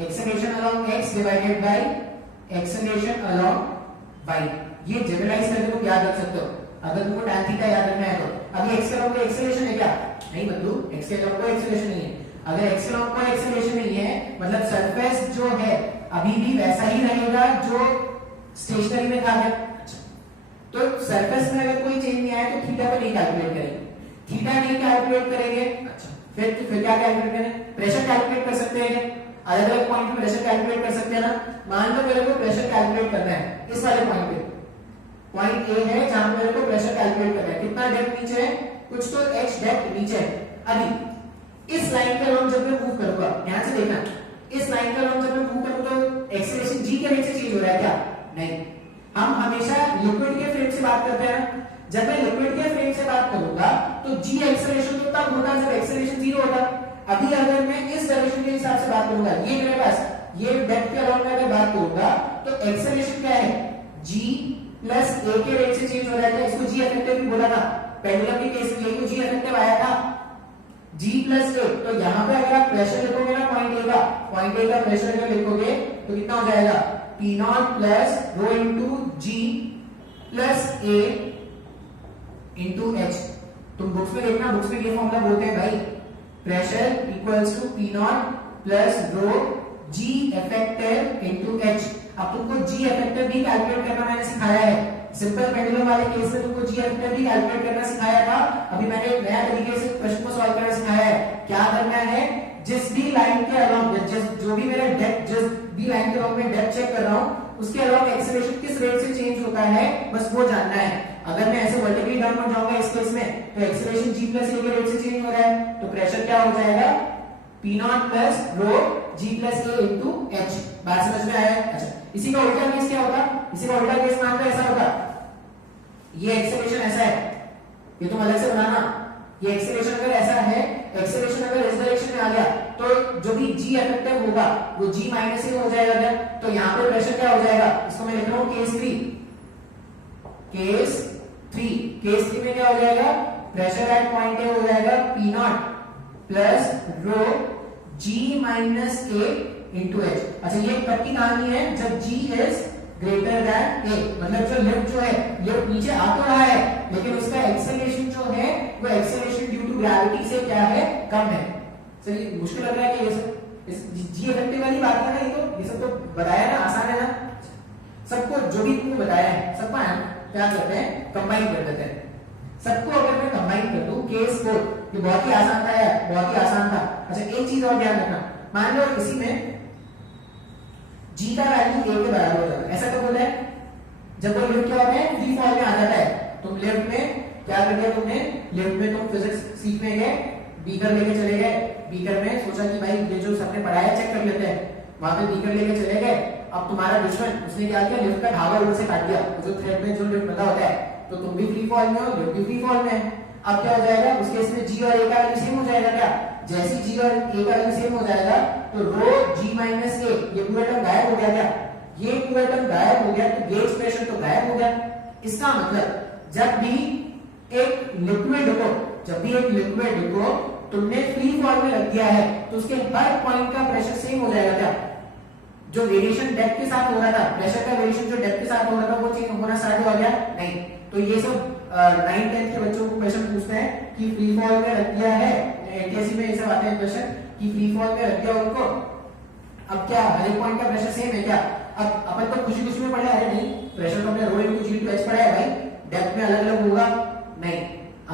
acceleration along x divided by acceleration along y। ये जनरलाइज करके तुम याद रख सकते हो अगर तुमको tan थीटा याद रखना है तो। अभी x के अलोंग कोई एक्सेलरेशन है क्या, नहीं बंधु, x के अलोंग कोई एक्सेलरेशन नहीं है। अगर x के अलोंग कोई एक्सेलरेशन नहीं है मतलब सरफेस जो है अभी भी वैसा ही रहेगा जो स्टेशनरी में था। तो सरफेस में अगर कोई चेंज नहीं आया तो थीटा पे नहीं कैलकुलेट करेंगे, थीटा नहीं कैलकुलेट करेंगे, अच्छा फिर क्या कैलकुलेट करें, प्रेशर कैलकुलेट कर सकते हैं, अलग अलग पॉइंट पे प्रेशर कैलकुलेट कर सकते हैं ना। मान लो मेरे को प्रेशर कैलकुलेट करना है इस वाले पॉइंट पे, पॉइंट ए है जहां मेरे को प्रेशर कैलकुलेट करना है, कितना डेप्थ नीचे है, कुछ तो h डेप्थ नीचे है। अभी इस लाइन के अलोंग जब मैं मूव करूंगा, ध्यान से देखना, इस लाइन के अलोंग जब मैं मूव करूं तो एक्सेलरेशन g के रेट से चेंज हो रहा है क्या, नहीं। हम हमेशा लिक्विड के फ्रेम से बात करते हैं, जब मैं लिक्विड के फ्रेम से बात करूंगा तो g एक्सेलरेशन तो तब होगा जब एक्सेलरेशन 0 होगा। अभी अगर मैं इस डायरेक्शन के हिसाब से बात करूंगा, ये मेरे पास ये डेप्थ के अलोंग में अगर बात करूंगा तो एक्सेलरेशन क्या है, g प्लस a के रेट से चेंज हो रहा है, इसको g इफेक्टिव भी बोला था, पेंडुलम के केस में यही तो g इफेक्टिव आया था, g प्लस a। तो यहाँ पे अगर आप प्रेशर लिखोगे ना पॉइंट ए का प्रेशर अगर लिखोगे तो कितना हो जाएगा, P nought plus rho into G plus A into H. तुम बुक्स में देखना, बुक्स में ये फॉर्मूला बोलते हैं भाई, pressure equals to P nought plus rho G effective into H. अब तुमको जी इफेक्टिव भी कैलकुलेट करना मैंने सिखाया है, सिंपल पेंडुलम वाले केस में तुमको जी इफेक्टिव भी कैलकुलेट करना सिखाया था। अभी मैंने एक नया तरीके से प्रश्न को सॉल्व करना सिखाया है। क्या करना है, जिस भी लाइन के अलोंग जो भी मेरा डेप्थ, जिस भी लाइन के अलोंग मैं डेप्थ चेक कर रहा हूं उसके अलोंग एक्सेलरेशन किस रेट से चेंज होता है, बस वो जानना है। अगर मैं ऐसे वर्टिकली डाउनवर्ड जाऊंगा इस केस में तो एक्सेलरेशन g प्लस a के रेट से चेंज हो रहा है, तो प्रेशर क्या हो जाएगा, P nought plus rho g plus a into h। बात समझ में आया। अच्छा, इसी का उल्टा केस क्या होगा, इसी का उल्टा केस मान लो ऐसा होगा, ये एक्सेलरेशन ऐसा है, ये तुम अलग से बनाना, ये एक्सेलरेशन अगर ऐसा है, एक्सेलरेशन अगर इस डायरेक्शन में आ गया तो जो भी g इफेक्टिव होगा वो g माइनस a हो जाएगा क्या, तो यहाँ पे प्रेशर क्या हो जाएगा, इसको मैं लिख रहा हूँ केस 3, केस 3 में क्या हो जाएगा, प्रेशर एट पॉइंट ए हो जाएगा P nought plus rho g minus a into H. अच्छा, ये कब की कहानी है, जब g is greater than a, मतलब जो लिफ्ट जो है लिफ्ट नीचे आ तो रहा है लेकिन उसका एक्सेलरेशन जो है वो एक्सेलरेशन ड्यू टू ग्रेविटी से क्या है, कम है। चलिए, मुश्किल लग रहा है कि ये सब जी इफेक्टिव वाली बात है ना, ये सब तो बताया ना, आसान है ना, सबको जो भी तुमको बताया है सबका क्या करते हैं, कंबाइन कर देते हैं। सबको अगर मैं कंबाइन कर दूं केस को, ये बहुत ही आसान था यार, बहुत ही आसान था। अच्छा, एक चीज और ध्यान रखना, मान लो इसी में g का वैल्यू a के बराबर हो जाता है, ऐसा कब होता है, जब वो लिफ्ट क्या होता है, फ्री फॉल में आ जाता है। तुम लिफ्ट में क्या कर दिया, तुमने लिफ्ट में तुम फिजिक्स सीखने गए, बीकर लेके चले गए, बीकर में, सोचा कि भाई ये जो सबने पढ़ाया चेक कर लेते हैं, वहां पे बीकर लेके चले गए। अब तुम्हारा दुश्मन उसने क्या किया, लिफ्ट का धागा ऊपर से काट दिया, जो थ्रेड में जो लिफ्ट बंधा होता है, तो तुम भी फ्री फॉल में हो, लिफ्ट भी फ्री फॉल में है। अब क्या हो जाएगा, उस केस में जी और ए का वैल्यू सेम हो जाएगा। क्या जैसे जी और ए का वैल्यू सेम हो जाएगा तो रो जी माइनस ए, ये पूरा टर्म गायब हो गया। क्या ये पूरा टर्म गायब हो गया, तो गेज प्रेशर तो गायब हो गया। इसका मतलब जब भी एक लिक्विड को तुमने फ्री फॉल में रख दिया है तो उसके हर पॉइंट का प्रेशर सेम हो जाएगा। क्या जो वेरिएशन डेप्थ के साथ हो रहा था, प्रेशर का वेरिएशन जो डेप्थ के साथ हो रहा था वो चेंज होना स्टार्ट हो गया नहीं। तो ये सब 9th 10th के बच्चों को क्वेश्चन पूछते हैं कि फ्री फॉल में रख दिया है, एनटीएससी में ये सब आते हैं क्वेश्चन कि फ्री फॉल में रख दिया उनको, अब क्या हर एक पॉइंट का प्रेशर सेम है क्या। अब अपन तो खुशी खुशी में पढ़े, अरे नहीं प्रेशर तो अपने रो इनटू जी टू एच पढ़ा है भाई, डेप्थ में अलग अलग होगा नहीं।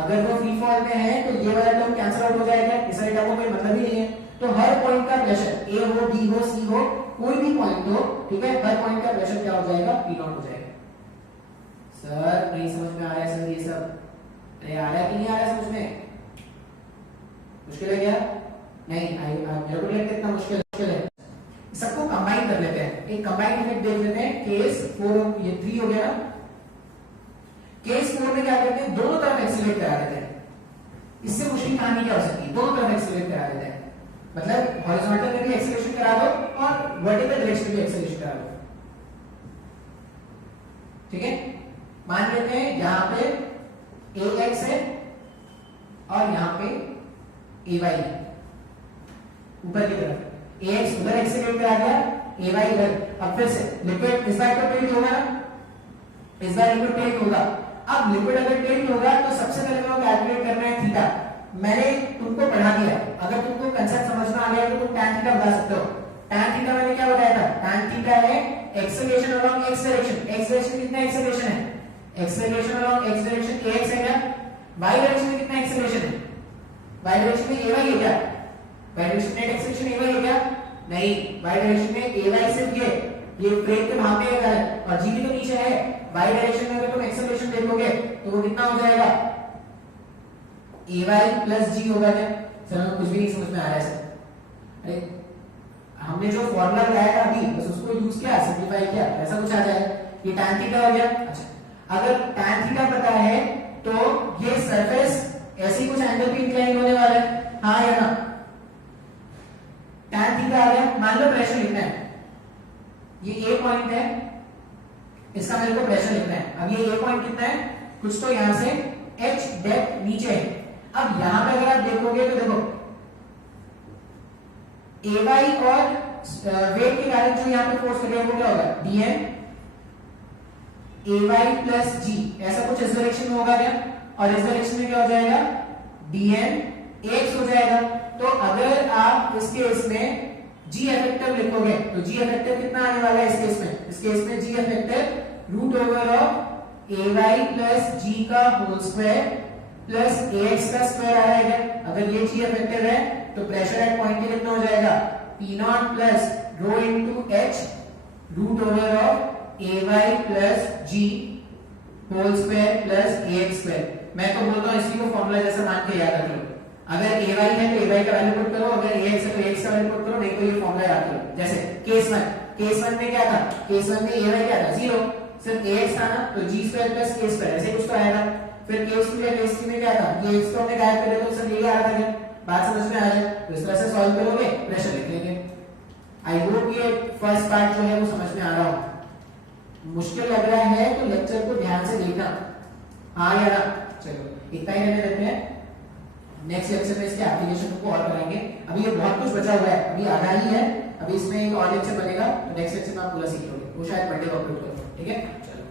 अगर वो फ्री फॉल में है तो ये वाला टर्म कैंसिल आउट हो जाएगा, इस वाले टर्म को कोई मतलब ही नहीं है। तो हर पॉइंट का प्रेशर ए हो, बी हो, सी हो, कोई भी पॉइंट हो, ठीक है, हर पॉइंट का प्रेशर क्या हो जाएगा, पी नॉट हो जाएगा। सर नहीं समझ में आ रहा है सर ये सब, अरे आ रहा है कि नहीं आ रहा है समझ में, मुश्किल है क्या, नहीं मेरे को लगता है इतना मुश्किल है। सबको कंबाइन कर लेते हैं, एक कंबाइन इफेक्ट देख लेते हैं। केस 4 ये 3 हो गया ना, केस 4 में क्या करते हैं, दोनों तरफ एक्सीलरेट करा देते हैं। इससे मुश्किल कहानी क्या हो सकती है, दोनों तरफ एक्सीलरेट करा देते हैं, मतलब हॉरिजॉन्टल में भी एक्सीलरेशन करा दो और वर्टिकल डायरेक्शन में भी एक्सीलरेशन करा दो, ठीक है। मान लेते हैं यहां पे ax है और यहां पे ay है, ऊपर की तरफ ax उधर एक्सीलरेट करा दिया, ay इधर। अब फिर से लिक्विड इस बार तो टिल्ट होगा ना, इस बार लिक्विड टिल्ट होगा। अब लिक्विड अगर टिल्ट होगा तो सबसे पहले तो कैलकुलेट करना है थीटा। मैंने तुमको पढ़ा दिया, अगर तुमको कांसेप्ट समझ में आ गया तो तुम tan थीटा बता सकते हो। tan थीटा मैंने क्या बताया था, tan थीटा है acceleration along x direction. x direction कितना एक्सेलरेशन है, acceleration along x direction ax है क्या, y डायरेक्शन में कितना एक्सेलरेशन है, y डायरेक्शन में ay है क्या, y डायरेक्शन में एक्सेलरेशन ay है क्या, नहीं, y डायरेक्शन में ay सिर्फ ये फ्रेम के वहां पे है और g भी तो नीचे है। y डायरेक्शन में अगर तुम एक्सेलरेशन देखोगे तो वो कितना हो जाएगा, ay प्लस g होगा क्या। सर हमें कुछ भी नहीं समझ में आ रहा है सर, अरे हमने जो फॉर्मूला लगाया था अभी बस उसको यूज किया, सिंपलीफाई किया, ऐसा कुछ आ जाएगा। ये tan थीटा हो गया। अच्छा अगर tan थीटा पता है तो ये सरफेस ऐसे ही कुछ एंगल पे इंक्लाइन होने वाला है, हाँ या ना। tan थीटा आ गया, मान लो प्रेशर लिखना है, ये a पॉइंट है, इसका मेरे को प्रेशर लिखना है। अब ये a पॉइंट कितना है, कुछ तो यहां से h डेप्थ नीचे है। अब यहां पे अगर आप देखोगे तो देखो ay और वेट के कारण जो यहां पे फोर्स लगेगा वो क्या होगा, dm ay प्लस g, ऐसा कुछ इस डायरेक्शन में होगा क्या, और इस डायरेक्शन में क्या हो जाएगा, dm x हो जाएगा। तो अगर आप इस केस में g इफेक्टिव लिखोगे तो g इफेक्टिव कितना आने वाला है इस केस में, इस केस में g effective root over of ay plus g का होल स्क्वायर प्लस ax का स्क्वायर आ जाएगा। अगर ये g इफेक्टिव है तो प्रेशर एट पॉइंट पे कितना हो जाएगा, p nought plus rho into h root over of ay plus g whole square plus ax square. मैं तो बोलता हूं इसी को फॉर्मूला जैसा मान के याद रख लो। अगर ay है तो ay का वैल्यू पुट करो, अगर ax है तो ax का वैल्यू पुट करो, नहीं तो ये फॉर्मूला याद करो। जैसे केस 1 में क्या था, केस 1 में ay क्या था, 0, सिर्फ ax था ना, तो g square plus k square ऐसे कुछ तो आएगा। फिर केस 2 या केस 3 में क्या था, ये x को हमने गायब कर दिया तो सिर्फ ये आ रहा था। बात समझ में आ जाए तो इस तरह से सॉल्व करोगे, प्रेशर लिख लेंगे। आई होप ये फर्स्ट पार्ट जो है वो समझ में आ रहा हो। मुश्किल लग रहा है तो लेक्चर को ध्यान से देखना, हाँ या ना। चलो इतना ही रहने देते हैं, नेक्स्ट लेक्चर में इसके एप्लीकेशन को और कराएंगे। अभी ये बहुत कुछ बचा हुआ है, अभी आधा ही है, अभी इसमें एक और लेक्चर बनेगा तो नेक्स्ट लेक्चर में आप पूरा सीख लोगे, वो शायद मंडे को अपलोड करूंगा, ठीक है। चलो।